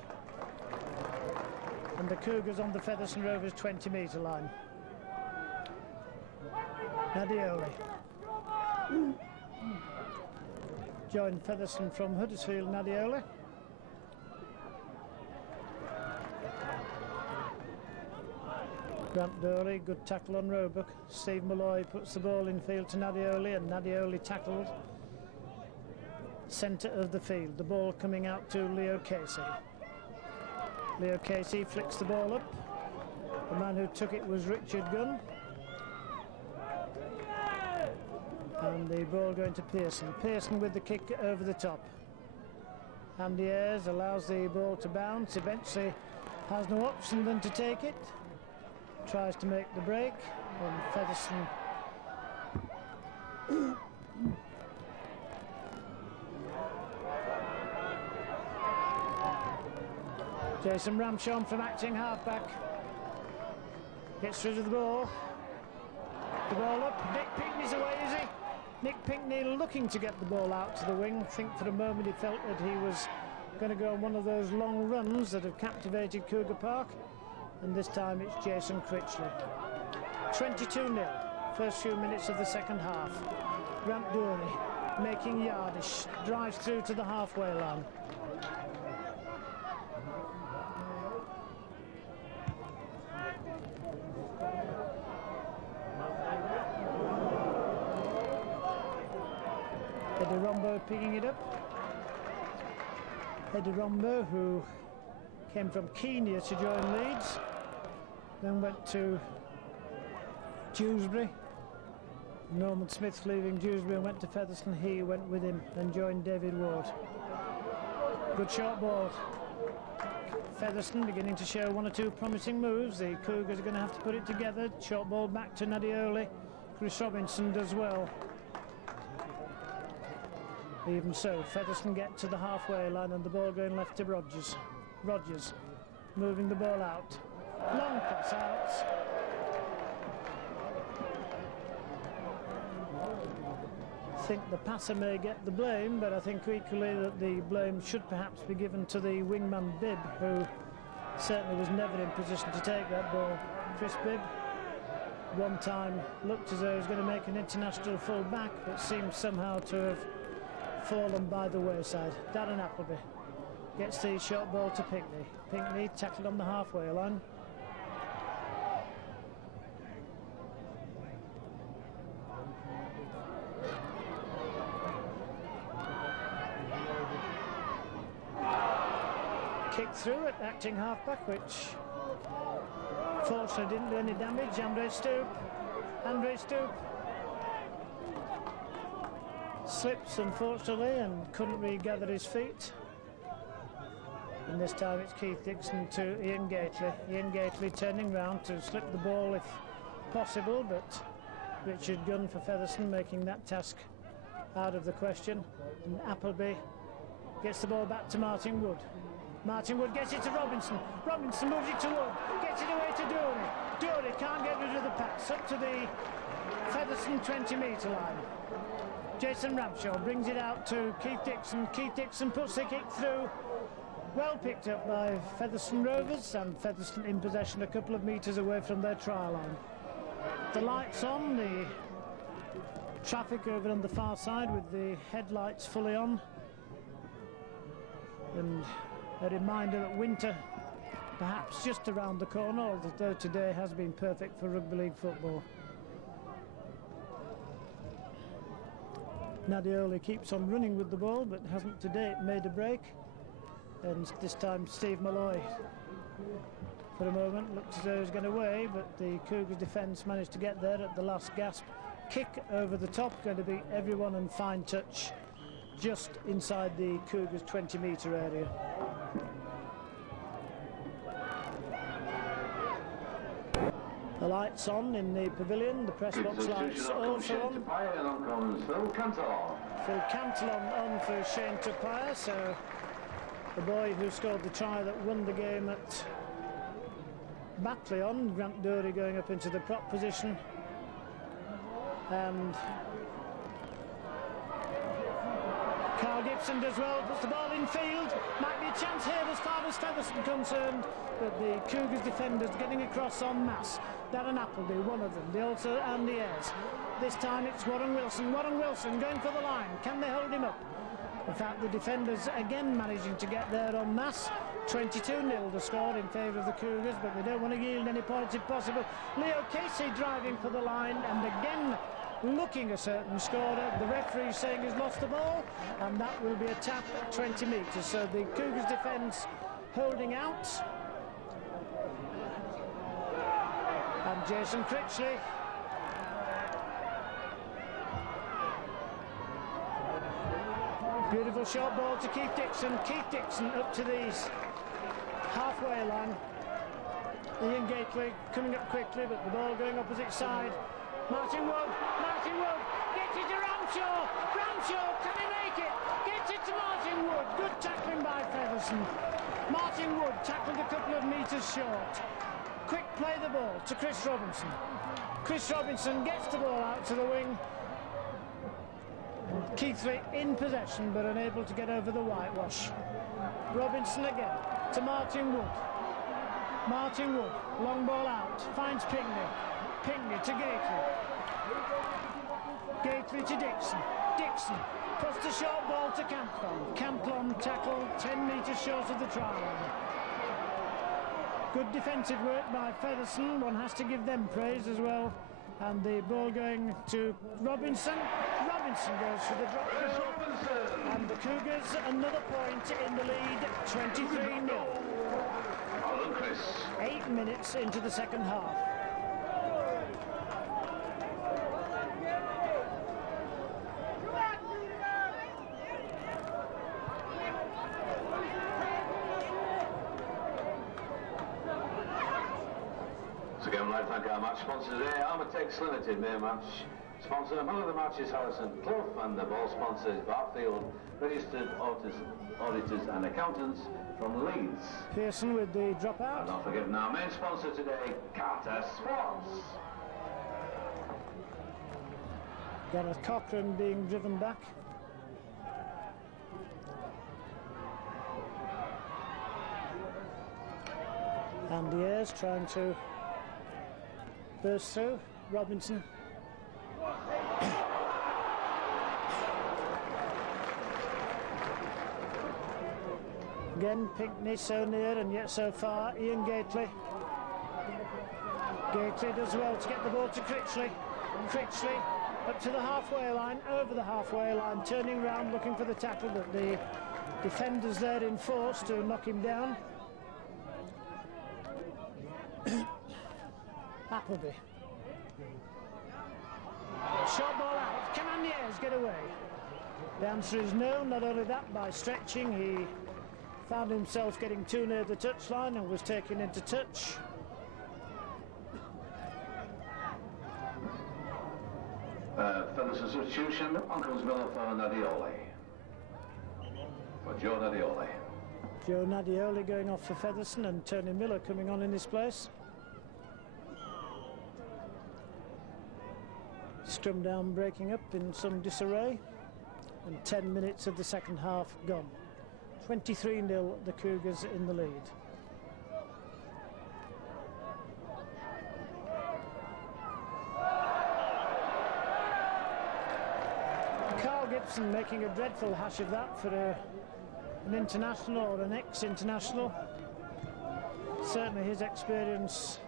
And the Cougars on the Featherstone Rovers 20-metre line. Nadioli. Joined Featherstone from Huddersfield, Nadioli. Grant Dury, good tackle on Roebuck. Steve Malloy puts the ball in field to Nadioli, and Nadioli tackled. centre of the field. The ball coming out to Leo Casey. Leo Casey flicks the ball up. The man who took it was Richard Gunn. And the ball going to Pearson. Pearson with the kick over the top. Andy Ayres allows the ball to bounce. Eventually has no option than to take it. Tries to make the break. And Featherstone Jason Ramshorn from acting halfback gets rid of the ball. The ball up. Nick Pinkney's away, is he? Nick Pinkney looking to get the ball out to the wing. I think for a moment he felt that he was going to go on one of those long runs that have captivated Cougar Park. And this time it's Jason Critchley. 22-0. First few minutes of the second half. Grant Dooney making yardage. Drives through to the halfway line. Eddie Rombo picking it up. Eddie Rombo, who came from Kenya to join Leeds, then went to Dewsbury. Norman Smith leaving Dewsbury and went to Featherstone. He went with him and joined David Ward. Good short ball. Featherstone beginning to show one or two promising moves. The Cougars are going to have to put it together. Short ball back to Nadioli. Chris Robinson does well. Even so, Featherstone get to the halfway line and the ball going left to Rogers. Rogers moving the ball out. Long pass out. I think the passer may get the blame, but I think equally that the blame should perhaps be given to the wingman Bibb, who certainly was never in position to take that ball. Chris Bibb, one time looked as though he was going to make an international full back, but seems somehow to have fallen by the wayside. Darren Appleby gets the short ball to Pinkney. Pinkney tackled on the halfway line. Kick through at acting halfback, which fortunately didn't do any damage. Andre Stoop slips unfortunately and couldn't regather his feet. And this time it's Keith Dixon to Ian Gately. Ian Gately turning round to slip the ball if possible, but Richard Gunn for Featherstone making that task out of the question. And Appleby gets the ball back to Martin Wood. Martin Wood gets it to Robinson. Robinson moves it to Wood. Gets it away to Dooney. Dooney can't get rid of the pass. Up to the Featherstone 20-metre line. Jason Ramshaw brings it out to Keith Dixon. Keith Dixon puts the kick through. Well picked up by Featherstone Rovers, and Featherstone in possession a couple of metres away from their try line. The lights on, the traffic over on the far side with the headlights fully on. And a reminder that winter perhaps just around the corner, although today has been perfect for rugby league football. Nadioli keeps on running with the ball, but hasn't to date made a break. And this time Steve Malloy, for a moment, looked as though he was going away, but the Cougars defence managed to get there at the last gasp. Kick over the top, going to beat everyone, and fine touch just inside the Cougars' 20-metre area. The lights on in the pavilion, the press box lights also on. Phil Cantillon on for Shane Tupaia, so the boy who scored the try that won the game at Batley on. Grant Dooney going up into the prop position. And Carl Gibson does well, puts the ball in field. Might be a chance here as far as Featherstone concerned, but the Cougars defenders getting across en masse. Darren Appleby, one of them. They also Andy Ayres. This time it's Warren Wilson. Warren Wilson going for the line. Can they hold him up? In fact, the defenders again managing to get there en masse. 22-0 the score in favour of the Cougars, but they don't want to yield any points if possible. Leo Casey driving for the line, and again looking a certain scorer. The referee saying he's lost the ball, and that will be a tap at 20 metres. So the Cougars defence holding out. And Jason Critchley. Beautiful short ball to Keith Dixon. Keith Dixon up to the halfway line. Ian Gately coming up quickly, but the ball going opposite side. Martin Wood gets it to Ramshaw. Ramshaw, can he make it? Gets it to Martin Wood. Good tackling by Featherstone. Martin Wood tackled a couple of metres short. Quick play the ball to Chris Robinson. Chris Robinson gets the ball out to the wing. Keithley in possession but unable to get over the whitewash. Robinson again to Martin Wood. Martin Wood, long ball out, finds Pinkney. Pinkney to Gately. Gately to Dixon. Dixon puts the short ball to Camplon. Camplon tackled 10 metres short of the try line. Good defensive work by Featherstone. One has to give them praise as well. And the ball going to Robinson. Robinson goes for the drop goal. And the Cougars another point in the lead, 23-0. 8 minutes into the second half. So again, I'd like to thank our match sponsor today, Armatex Limited, main match sponsor. Man of the match is Harrison Clough, and the ball sponsor is Barfield, registered auditors and accountants from Leeds. Pearson with the dropout. And not forgetting our main sponsor today, Carter Sports. Gareth Cochran being driven back. And Ayres trying to burst through. Robinson. Again, Pinkney so near and yet so far. Ian Gately. Gately does well to get the ball to Critchley. Critchley up to the halfway line, over the halfway line, turning round looking for the tackle, but the defenders there in force to knock him down. Appleby. Short ball out. Can Ayres get away? The answer is no. Not only that, by stretching, he found himself getting too near the touchline and was taken into touch. For the substitution, Uncles Miller for Nadioli. For Joe Nadioli. Joe Nadioli going off for Featherstone and Tony Miller coming on in his place. Scrum down breaking up in some disarray, and 10 minutes of the second half gone. 23-0 the Cougars in the lead. Carl Gibson making a dreadful hash of that for an international or an ex-international. Certainly his experience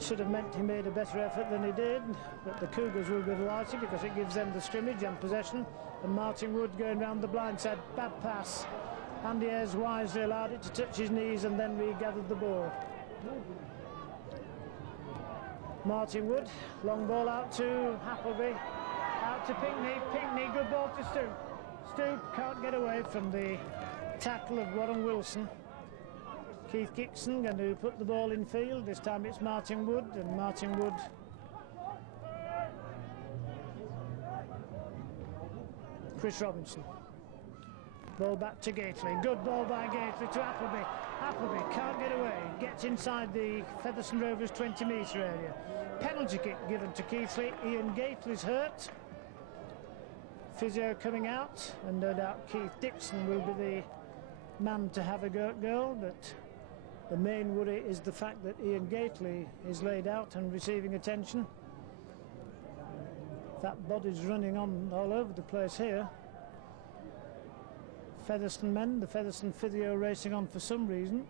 should have meant he made a better effort than he did, but the Cougars will be delighted because it gives them the scrimmage and possession. And Martin Wood going round the blind side, bad pass. Andy Ayres wisely allowed it to touch his knees and then regathered the ball. Martin Wood, long ball out to Appleby, out to Pinkney. Pinkney, good ball to Stoop. Stoop can't get away from the tackle of Warren Wilson. Keith Dixon going to put the ball in field. This time it's Martin Wood, and Martin Wood Chris Robinson. Ball back to Gately. Good ball by Gately to Appleby. Appleby can't get away. Gets inside the Featherstone Rovers 20-metre area. Penalty kick given to Keithley. Ian Gately's hurt. Physio coming out, and no doubt Keith Dixon will be the man to have a go at goal, but the main worry is the fact that Ian Gately is laid out and receiving attention. That body's running on all over the place here. Featherstone men, the Featherstone physio racing on for some reason.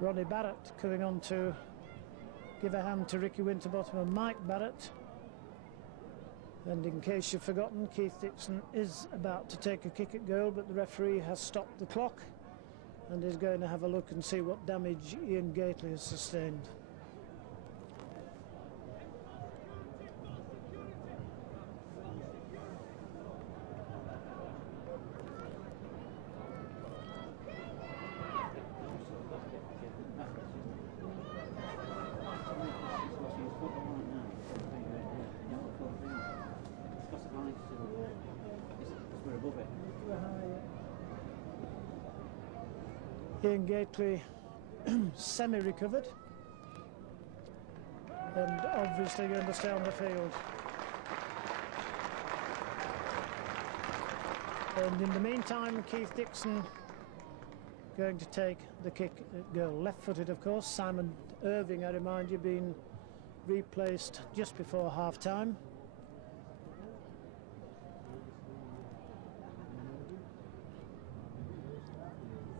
Ronnie Barrett coming on to give a hand to Ricky Winterbottom and Mike Barrett. And in case you've forgotten, Keith Dixon is about to take a kick at goal, but the referee has stopped the clock and is going to have a look and see what damage Ian Gately has sustained. Ian Gately semi-recovered and obviously going to stay on the field. And in the meantime, Keith Dixon going to take the kick at goal. Left-footed, of course. Simon Irving, I remind you, being replaced just before half-time.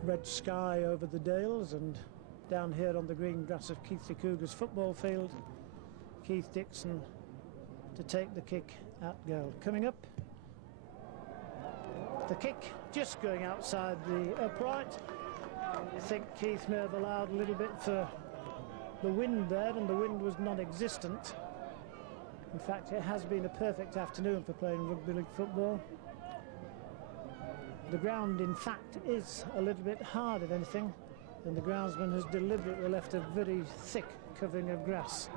Red sky over the Dales, and down here on the green grass of Keighley Cougars football field, Keith Dixon to take the kick at goal. Coming up, the kick just going outside the upright. I think Keith may have allowed a little bit for the wind there, and the wind was non-existent. In fact, it has been a perfect afternoon for playing rugby league football. The ground, in fact, is a little bit hard, if anything, and the groundsman has deliberately left a very thick covering of grass.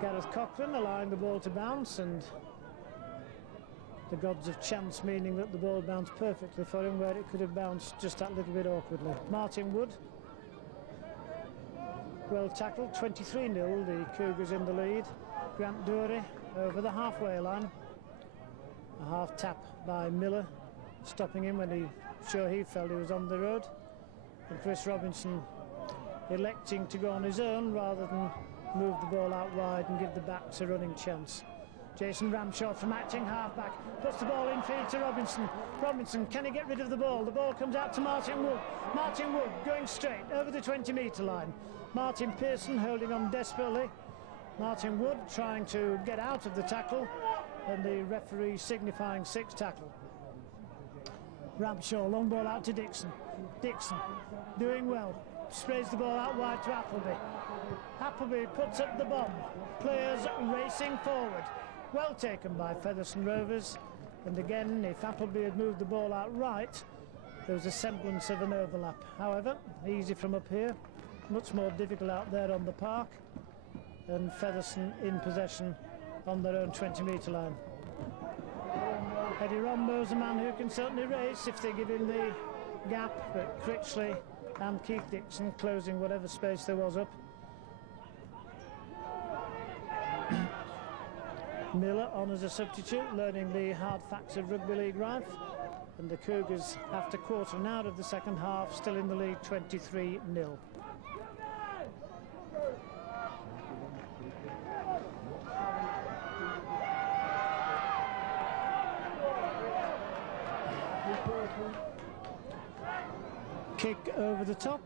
Gareth Cochran allowing the ball to bounce, and the gods of chance meaning that the ball bounced perfectly for him where it could have bounced just that little bit awkwardly. Martin Wood, well tackled, 23-0, the Cougars in the lead. Grant Dury over the halfway line. A half tap by Miller, stopping him when he felt he was on the road. And Chris Robinson electing to go on his own rather than move the ball out wide and give the backs a running chance. Jason Ramshaw from acting halfback puts the ball in field to Robinson. Robinson, can he get rid of the ball? The ball comes out to Martin Wood. Martin Wood going straight over the 20-metre line. Martin Pearson holding on desperately. Martin Wood trying to get out of the tackle, and the referee signifying 6 tackle. Ramshaw, long ball out to Dixon. Dixon doing well, sprays the ball out wide to Appleby. Appleby puts up the bomb. Players racing forward. Well taken by Featherstone Rovers. And again, if Appleby had moved the ball out right, there was a semblance of an overlap. However, easy from up here, much more difficult out there on the park. And Featherstone in possession on their own 20-metre line. Eddie Rombo's a man who can certainly race if they give him the gap, but Critchley and Keith Dixon closing whatever space there was up. Miller on as a substitute, learning the hard facts of rugby league life, and the Cougars, after quarter an hour of the second half, still in the lead 23-0. Kick over the top,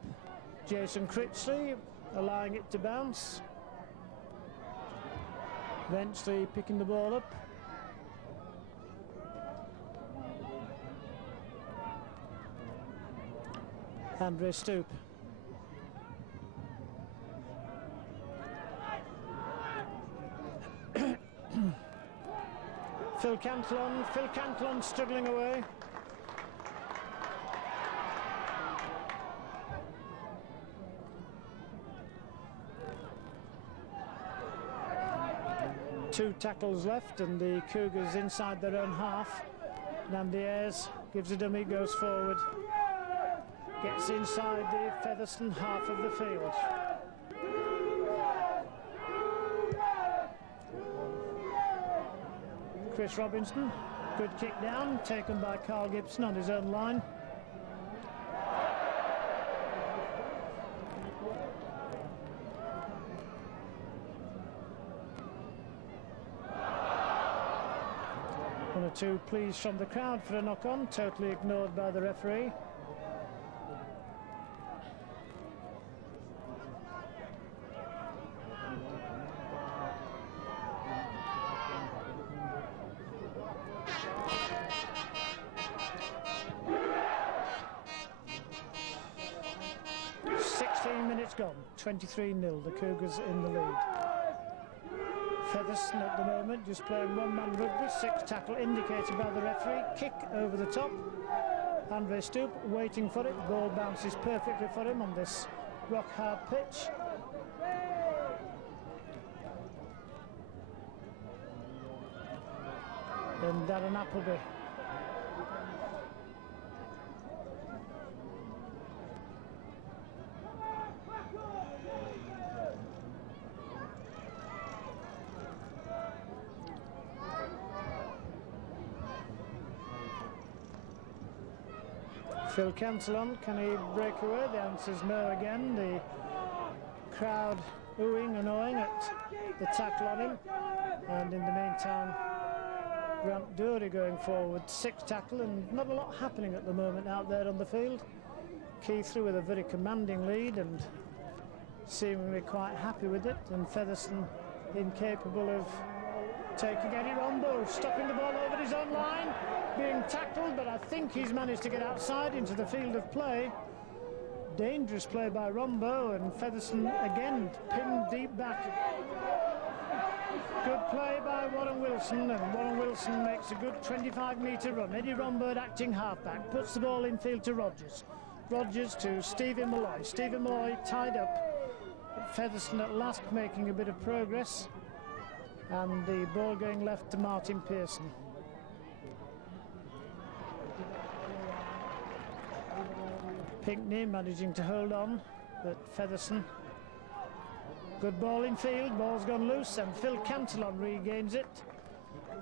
Jason Critchley allowing it to bounce, eventually picking the ball up. Andre Stoop. Phil Cantlon struggling away. Two tackles left and the Cougars inside their own half. Nandi Ayres gives a dummy, goes forward, gets inside the Featherstone half of the field. Chris Robinson, good kick down, taken by Carl Gibson on his own line. One or two pleas from the crowd for a knock-on, totally ignored by the referee. 16 minutes gone, 23-0, the Cougars in the lead. Featherstone at the moment just playing one-man rugby, 6 tackle indicated by the referee, kick over the top. Andre Stoop waiting for it, ball bounces perfectly for him on this rock-hard pitch. And Darren Appleby. Phil Cantillon, can he break away? The answer's no again. The crowd oohing and awing at the tackle on him. And in the meantime, Grant Dury going forward, 6 tackle, and not a lot happening at the moment out there on the field. Keithley with a very commanding lead and seemingly quite happy with it, and Featherstone incapable of taking Eddie Rombo, stopping the ball over his own line, being tackled, but I think he's managed to get outside into the field of play. Dangerous play by Rombo, and Featherstone again pinned deep back. Good play by Warren Wilson, and Warren Wilson makes a good 25-metre run. Eddie Rombo acting halfback, puts the ball in field to Rogers. Rogers to Stephen Malloy. Stephen Malloy tied up. Featherstone at last making a bit of progress, and the ball going left to Martin Pearson. Pinckney managing to hold on, but Featherstone. Good ball in field, ball's gone loose, and Phil Cantillon regains it.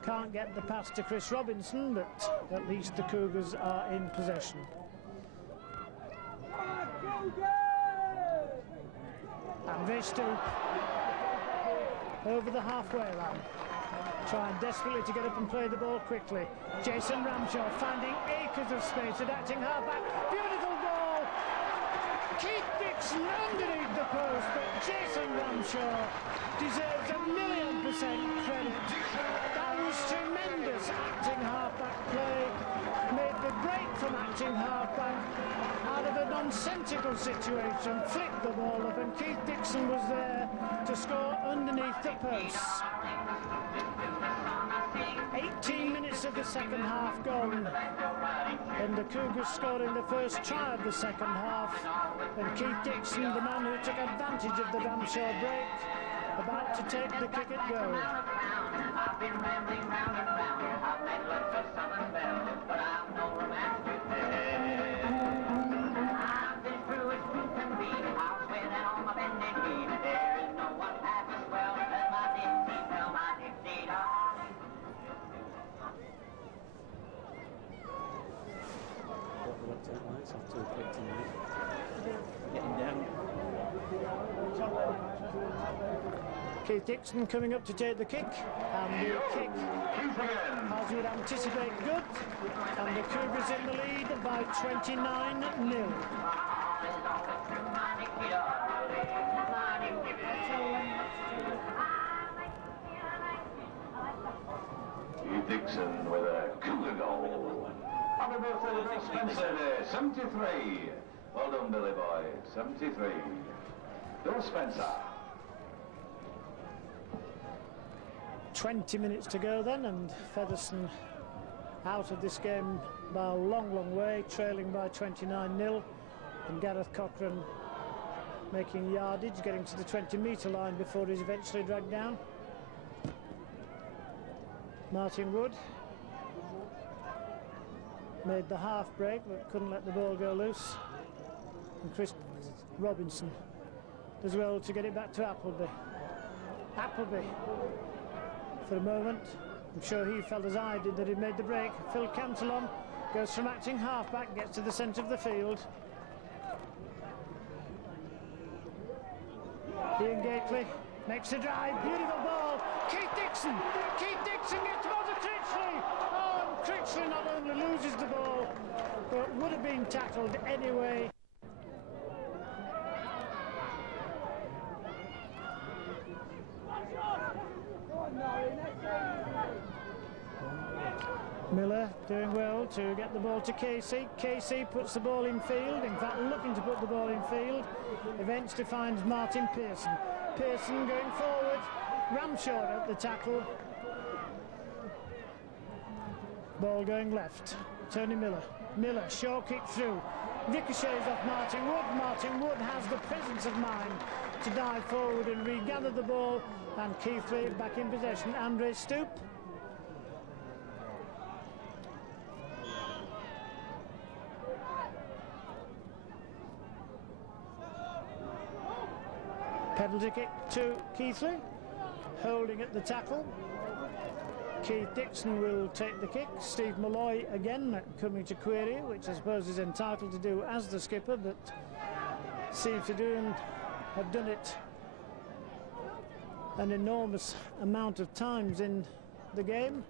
Can't get the pass to Chris Robinson, but at least the Cougars are in possession. Andre Stoop over the halfway line, trying desperately to get up and play the ball quickly. Jason Ramshaw finding acres of space at acting halfback. Beautiful ball. Keith Dixon underneath the post, but Jason Ramshaw deserves 1,000,000% credit. That was tremendous acting halfback play. Made the break from acting halfback out of a nonsensical situation, flicked the ball up, and Keith Dixon was there to score underneath the posts. 18 minutes of the second half gone, and the Cougars scoring the first try of the second half, and Keith Dixon, the man who took advantage of the Ramshaw break, about to take the kick at goal. I've been rambling round and round, I've made lots of southern bells, but I've no romance to tell. I've been through as through can be, I'll swear that on my bended knee, there is no one half as well as my Dixie bell, my Dixie darling. What looked at lights after collecting it. Getting down. Keith Dixon coming up to take the kick, and the kick, as you would anticipate, good, and the Cougars in the lead by 29-0. Keith Dixon with a Cougar goal. Happy birthday to Bill Spencer there, 73. Well done, Billy boy, 73. Bill Spencer. 20 minutes to go then, and Featherstone out of this game by a long, long way, trailing by 29-0, and Gareth Cochran making yardage, getting to the 20-metre line before he's eventually dragged down. Martin Wood made the half break but couldn't let the ball go loose, and Chris Robinson does well to get it back to Appleby. Appleby, for a moment, I'm sure he felt as I did that he made the break. Phil Cantillon goes from acting halfback, gets to the centre of the field. Ian Gately makes a drive, beautiful ball. Keith Dixon gets the ball to Critchley. Oh, and Critchley not only loses the ball, but would have been tackled anyway. Miller doing well to get the ball to Casey. Casey puts the ball in field, in fact looking to put the ball in field. Eventually finds Martin Pearson. Pearson going forward, Ramshort at the tackle. Ball going left. Tony Miller. Miller, short kick through. Ricochets off Martin Wood. Martin Wood has the presence of mind to dive forward and regather the ball. And Keighley back in possession. Andre Stoop. Penalty kick to Keighley. Holding at the tackle. Keith Dixon will take the kick. Steve Malloy again coming to query, which I suppose is entitled to do as the skipper, but seems to do and have done it an enormous amount of times in the game.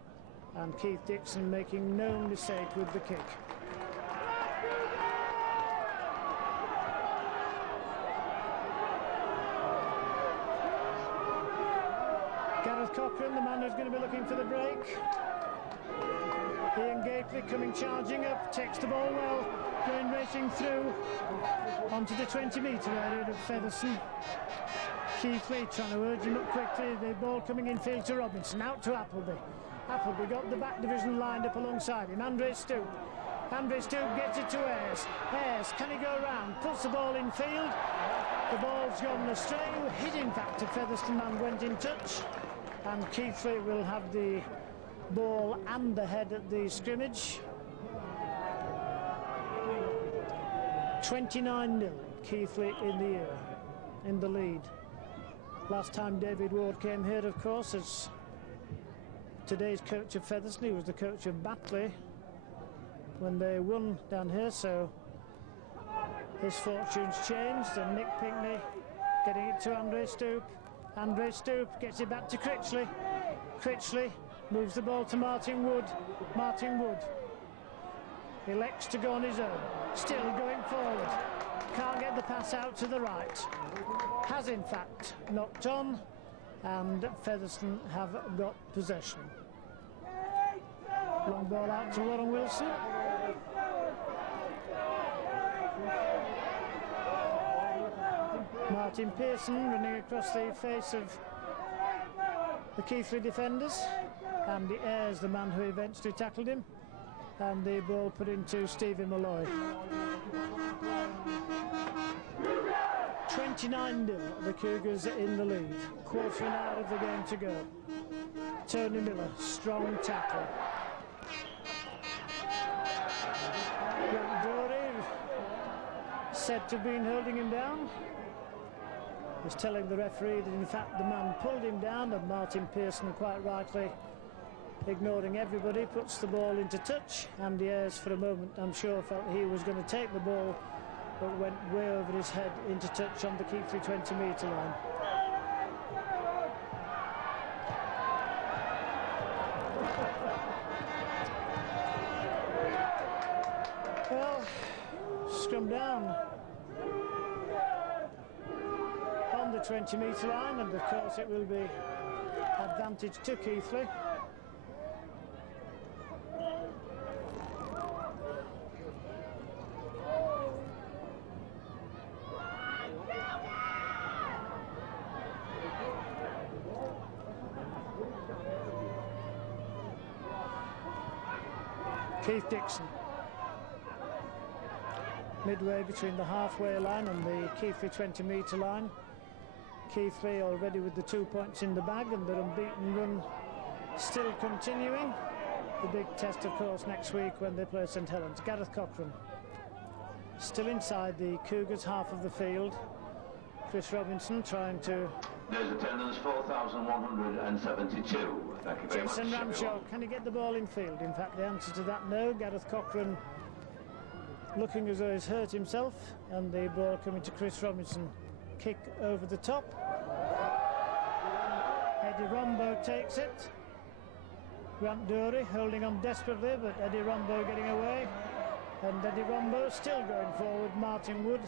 And Keith Dixon making no mistake with the kick. Gareth Cochran, the man who's going to be looking for the break. Ian Gately coming charging up, takes the ball well, going racing through onto the 20-metre area of Featherstone. Keighley trying to urge him up quickly, the ball coming in field to Robinson, out to Appleby. Appleby got the back division lined up alongside him. Andre Stoop. Andre Stoop gets it to Ayres. Ayres, can he go round? Puts the ball in field. The ball's gone astray, hit in fact a Featherstone man went in touch. And Keighley will have the ball and the head at the scrimmage. 29-0, Keighley in the lead. Last time David Ward came here, of course, as today's coach of Featherstone. He was the coach of Batley when they won down here, so his fortunes changed. And Nick Pinkney getting it to Andre Stoop. Andre Stoop gets it back to Critchley. Critchley moves the ball to Martin Wood. Martin Wood elects to go on his own. Still going forward. Can't get the pass out to the right. Has in fact knocked on, and Featherstone have got possession. Long ball out to Warren Wilson. Martin Pearson running across the face of the Keighley defenders. Andy Ayres, the man who eventually tackled him. And the ball put into Stephen Malloy. 29-0, the Cougars in the lead. Quarter of an hour of the game to go. Tony Miller, strong tackle. Grant Dory, said to have been holding him down, was telling the referee that in fact the man pulled him down, and Martin Pearson, quite rightly ignoring everybody, puts the ball into touch. Andy Ayres for a moment I'm sure felt he was going to take the ball, but went way over his head into touch on the Keighley 20-metre line. Well, scrum down on the 20-metre line, and of course it will be advantage to Keighley. Keith Dixon, midway between the halfway line and the Keighley 20-metre line. Keighley already with the 2 points in the bag, and their unbeaten run still continuing. The big test, of course, next week when they play St Helens. Gareth Cochran still inside the Cougars' half of the field. Chris Robinson trying to... There's attendance 4,172. Thank you very Jason much. Ramshaw, can he get the ball in field? In fact, the answer to that, no. Gareth Cochran looking as though he's hurt himself, and the ball coming to Chris Robinson. Kick over the top. Eddie Rombo takes it. Grant Dory holding on desperately, but Eddie Rombo getting away. And Eddie Rombo still going forward. Martin Wood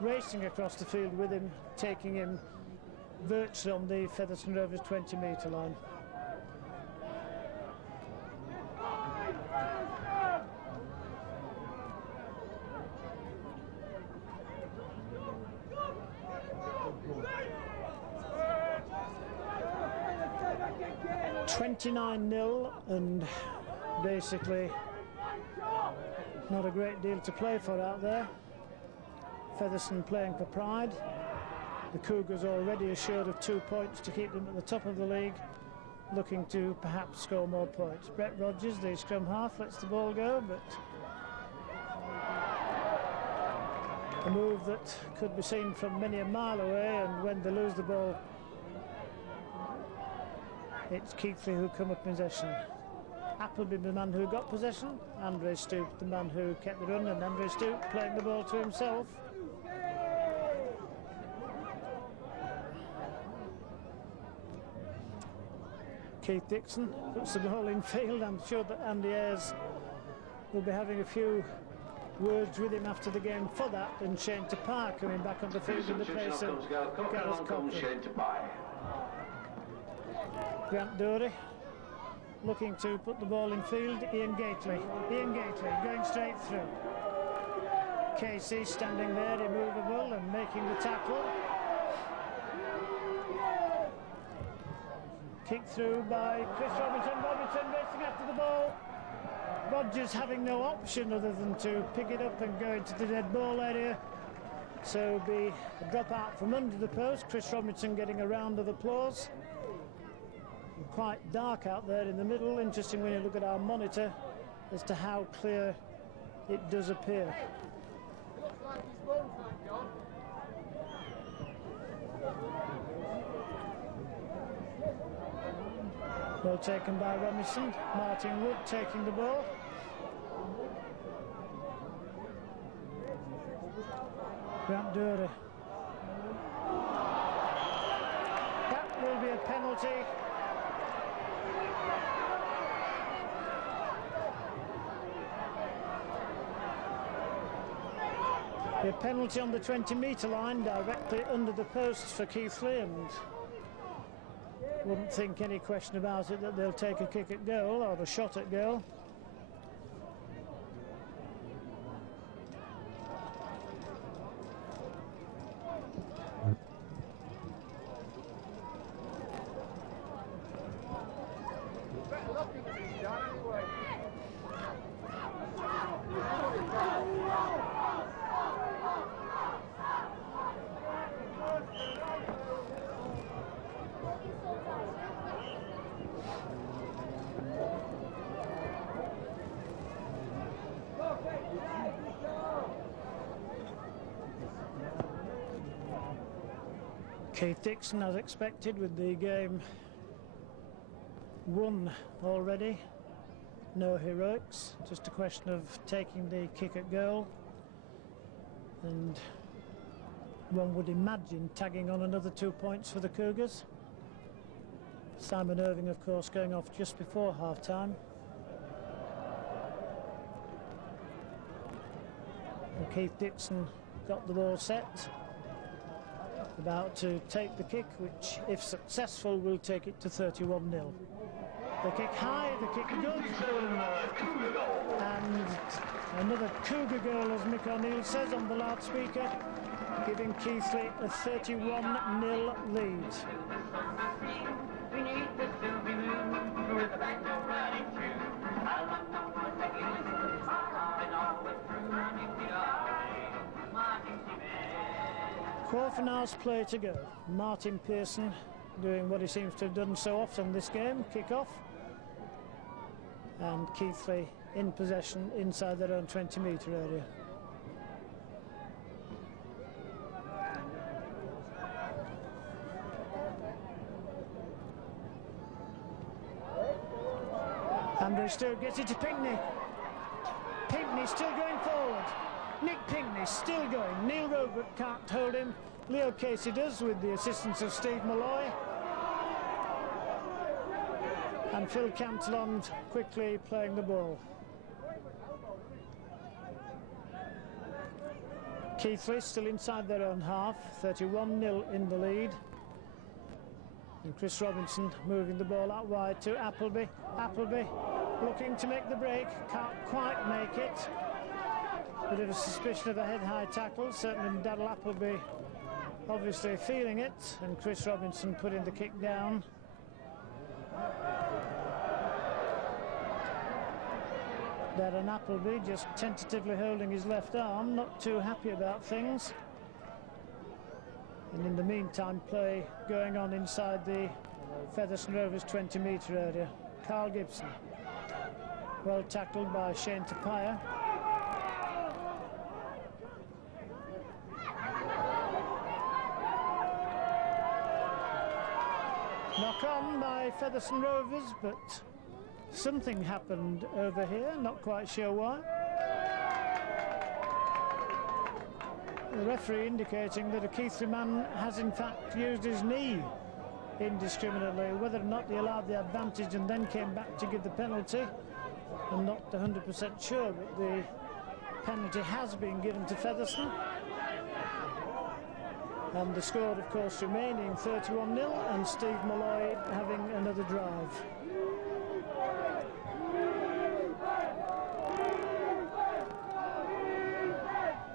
racing across the field with him, taking him virtually on the Featherstone Rovers 20-metre line. 29-0 and basically not a great deal to play for out there. Featherstone playing for pride. The Cougars already assured of 2 points to keep them at the top of the league, looking to perhaps score more points. Brett Rogers, the scrum half, lets the ball go, but a move that could be seen from many a mile away, and when they lose the ball, it's Keighley who come up in possession. Appleby, the man who got possession, Andre Stoop, the man who kept the run, and Andre Stoop playing the ball to himself. Keith Dixon puts the ball in field. I'm sure that Andy Ayres will be having a few words with him after the game for that, and Shane Tapai coming back on the field in the place of Gareth Cochran. Grant Dory looking to put the ball in field. Ian Gately going straight through. Casey standing there immovable and making the tackle. Kicked through by Chris Robinson. Robinson racing after the ball. Rogers having no option other than to pick it up and go into the dead ball area. So it'll be a drop out from under the post. Chris Robinson getting a round of applause. And quite dark out there in the middle. Interesting when you look at our monitor as to how clear it does appear. Well taken by Robinson. Martin Wood taking the ball. Grant Dory. That will be a penalty. A penalty on the 20-metre line directly under the post for Keighley, and wouldn't think any question about it that they'll take a kick at goal or a shot at goal. Keith Dixon, as expected, with the game won already. No heroics, just a question of taking the kick at goal. And one would imagine tagging on another 2 points for the Cougars. Simon Irving, of course, going off just before half-time. And Keith Dixon got the ball set. About to take the kick, which, if successful, will take it to 31-0. The kick high, the kick good. And another Cougar goal, as Mick O'Neill says on the loudspeaker, giving Keighley a 31-0 lead. Quarter an hour's play to go. Martin Pearson doing what he seems to have done so often this game, kick off. And Keighley in possession inside their own 20-metre area. Andre Stoke gets it to Pinkney. Pinkney still going forward. Nick Pinkney still going. Neil Robert can't hold him. Leo Casey does, with the assistance of Steve Malloy. And Phil Cantillon quickly playing the ball. Keighley still inside their own half, 31-0 in the lead. And Chris Robinson moving the ball out wide to Appleby. Appleby looking to make the break, can't quite make it. Bit of a suspicion of a head-high tackle, certainly Daryl Appleby obviously feeling it, and Chris Robinson putting the kick down. Darren Appleby just tentatively holding his left arm, not too happy about things. And in the meantime, play going on inside the Featherstone Rovers 20-metre area. Carl Gibson, well tackled by Shane Tapia. Knock on by Featherstone Rovers, but something happened over here, not quite sure why. The referee indicating that a Keighley man has in fact used his knee indiscriminately. Whether or not they allowed the advantage and then came back to give the penalty, I'm not 100% sure, but the penalty has been given to Featherstone. And the score, of course, remaining 31-0, and Steve Malloy having another drive.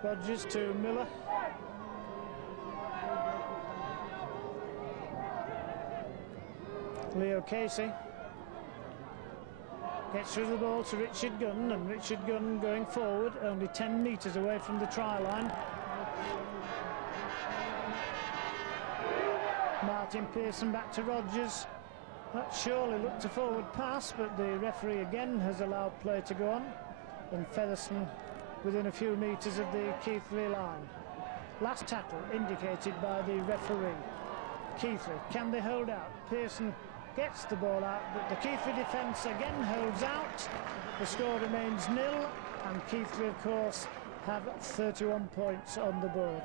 Rogers to Miller. Leo Casey gets through the ball to Richard Gunn, and Richard Gunn going forward, only 10 metres away from the try line. Martin Pearson back to Rogers. That surely looked a forward pass, but the referee again has allowed play to go on, and Featherstone within a few metres of the Keighley line. Last tackle indicated by the referee. Keighley, can they hold out? Pearson gets the ball out, but the Keighley defence again holds out. The score remains 0, and Keighley, of course, have 31 points on the board.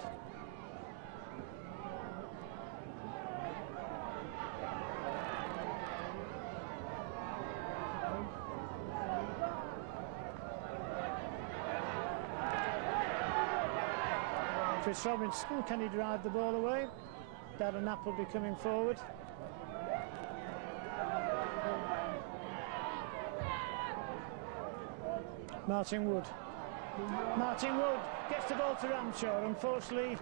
Chris Robinson, can he drive the ball away? Darren Appleby coming forward. Martin Wood. Martin Wood gets the ball to Ramshaw. Unfortunately,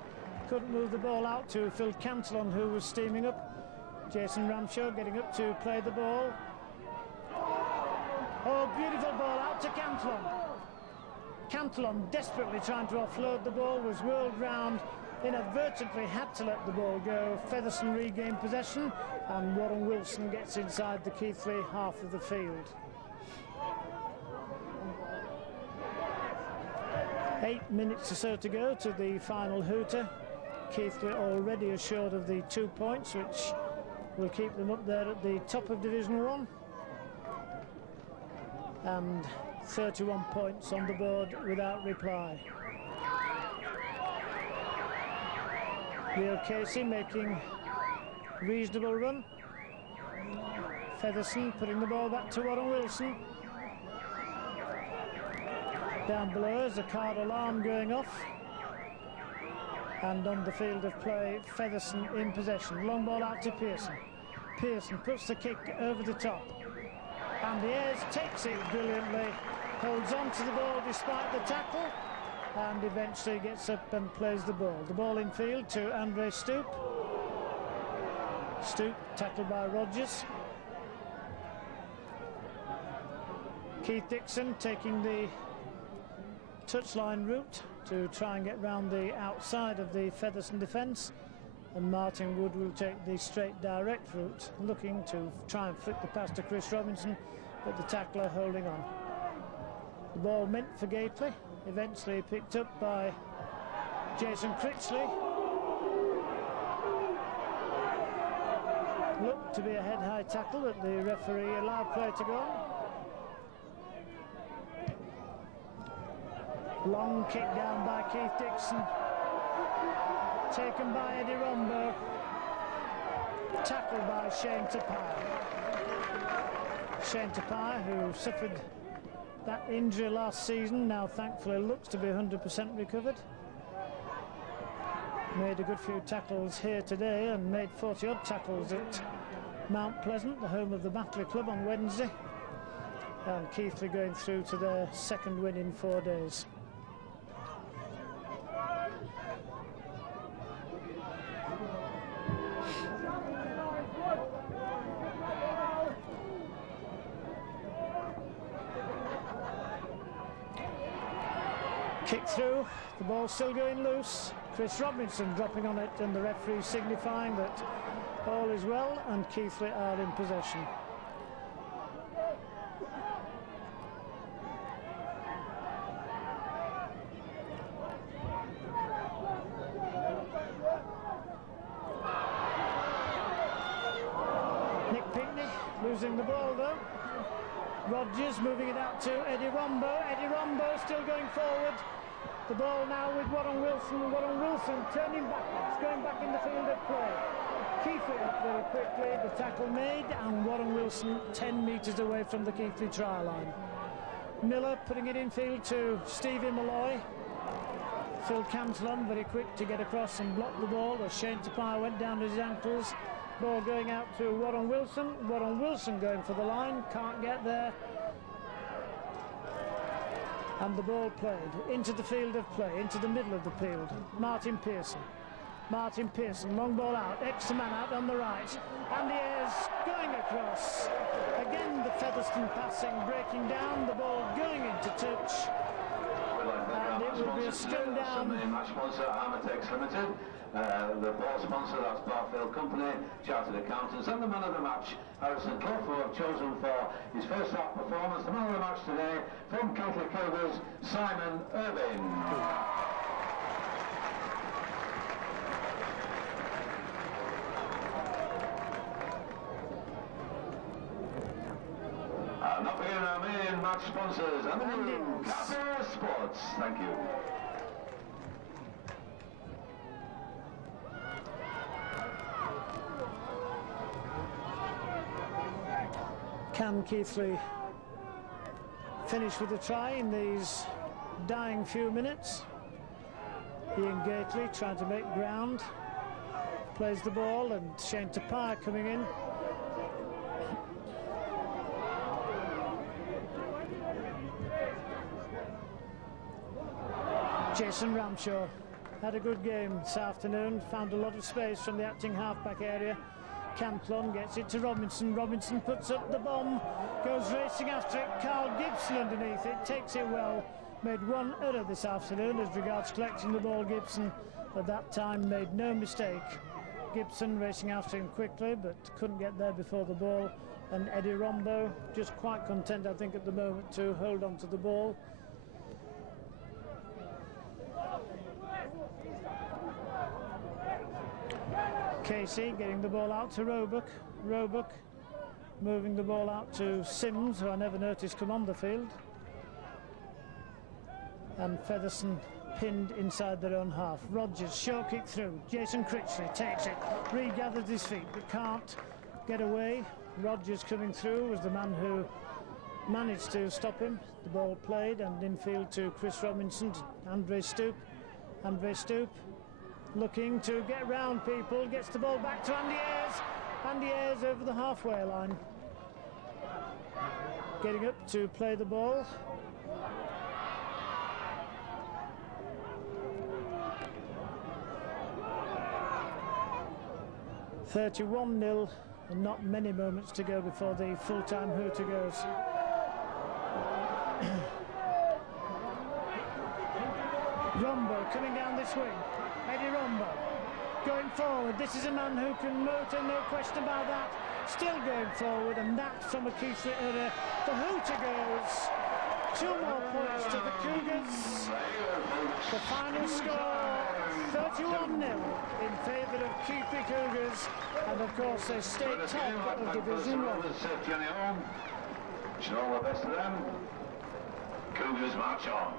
couldn't move the ball out to Phil Cantillon, who was steaming up. Jason Ramshaw getting up to play the ball. Oh, beautiful ball out to Cantillon. Cantillon desperately trying to offload the ball, was whirled round, inadvertently had to let the ball go. Featherstone regain possession, and Warren Wilson gets inside the Keighley half of the field. 8 minutes or so to go to the final hooter. Keighley already assured of the 2 points, which will keep them up there at the top of Division 1. And 31 points on the board without reply. Leo Casey making reasonable run. Featherstone putting the ball back to Warren Wilson. Down below is a card alarm going off. And on the field of play, Featherstone in possession. Long ball out to Pearson. Pearson puts the kick over the top. And the Ayres takes it brilliantly. Holds on to the ball despite the tackle, and eventually gets up and plays the ball. The ball in field to Andre Stoop. Stoop tackled by Rogers. Keith Dixon taking the touchline route to try and get round the outside of the Featherstone defence, and Martin Wood will take the straight direct route, looking to try and flick the pass to Chris Robinson, but the tackler holding on. The ball meant for Gately, eventually picked up by Jason Critchley. Looked to be a head-high tackle that the referee allowed play to go on. Long kick down by Keith Dixon. Taken by Eddie Rombo. Tackled by Shane Tapia. Shane Tapia, who suffered that injury last season, now thankfully looks to be 100% recovered. Made a good few tackles here today, and made 40-odd tackles at Mount Pleasant, the home of the Batley Club, on Wednesday. And Keighley going through to their second win in 4 days. Kick through, the ball still going loose. Chris Robinson dropping on it, and the referee signifying that all is well and Keighley are in possession. Nick Pinkney losing the ball though. Rogers moving it out to Eddie Rombo. Eddie Rombo still going forward. The ball now with Warren Wilson. Warren Wilson turning backwards, going back in the field of play. Keighley up very quickly, the tackle made, and Warren Wilson 10 metres away from the Keighley try line. Miller putting it in field to Stevie Malloy. Phil Cantillon very quick to get across and block the ball as Shane Tapia went down to his ankles. Ball going out to Warren Wilson. Warren Wilson going for the line, can't get there. And the ball played into the field of play, into the middle of the field. Martin Pearson. Martin Pearson, long ball out, extra man out on the right. Andy Ayres going across. Again the Featherstone passing, breaking down, the ball going into touch. And it will be a scrum down. Match sponsor, Armatex Limited. The ball sponsor, that's Barfield Company, Chartered Accountants, and the man of the match, Harrison Clough, who have chosen for his first half performance. The man of the match today, from Keighley Cougars, Simon Irving. And up here our main match sponsors, and Cafe Sports. Thank you. Can Keighley finish with a try in these dying few minutes? Ian Gately trying to make ground, plays the ball, and Shane Tapia coming in. Jason Ramshaw had a good game this afternoon, found a lot of space from the acting halfback area. Cantillon gets it to Robinson. Robinson puts up the bomb, goes racing after it. Carl Gibson underneath it, takes it well. Made one error this afternoon as regards collecting the ball. Gibson at that time made no mistake. Gibson racing after him quickly, but couldn't get there before the ball. And Eddie Rombo just quite content, I think, at the moment to hold on to the ball. Casey getting the ball out to Roebuck. Roebuck moving the ball out to Sims, who I never noticed come on the field. And Featherstone pinned inside their own half. Rogers, short kick through. Jason Critchley takes it, regathers his feet, but can't get away. Rogers coming through was the man who managed to stop him. The ball played and infield to Chris Robinson, to Andre Stoop. Andre Stoop looking to get round people, gets the ball back to Andy Ayres. Andy Ayres over the halfway line. Getting up to play the ball. (31-0), and not many moments to go before the full-time hooter goes. Rombo coming down this wing. Eddie Rombo going forward. This is a man who can motor, no question about that. Still going forward, and that from a Keighley error. The hooter goes. 2 more points to the Cougars. The final score 31-0 in favour of Keighley Cougars, and of course they stay top of Division 1. Johnny Home, wish all the best to them. Cougars march on.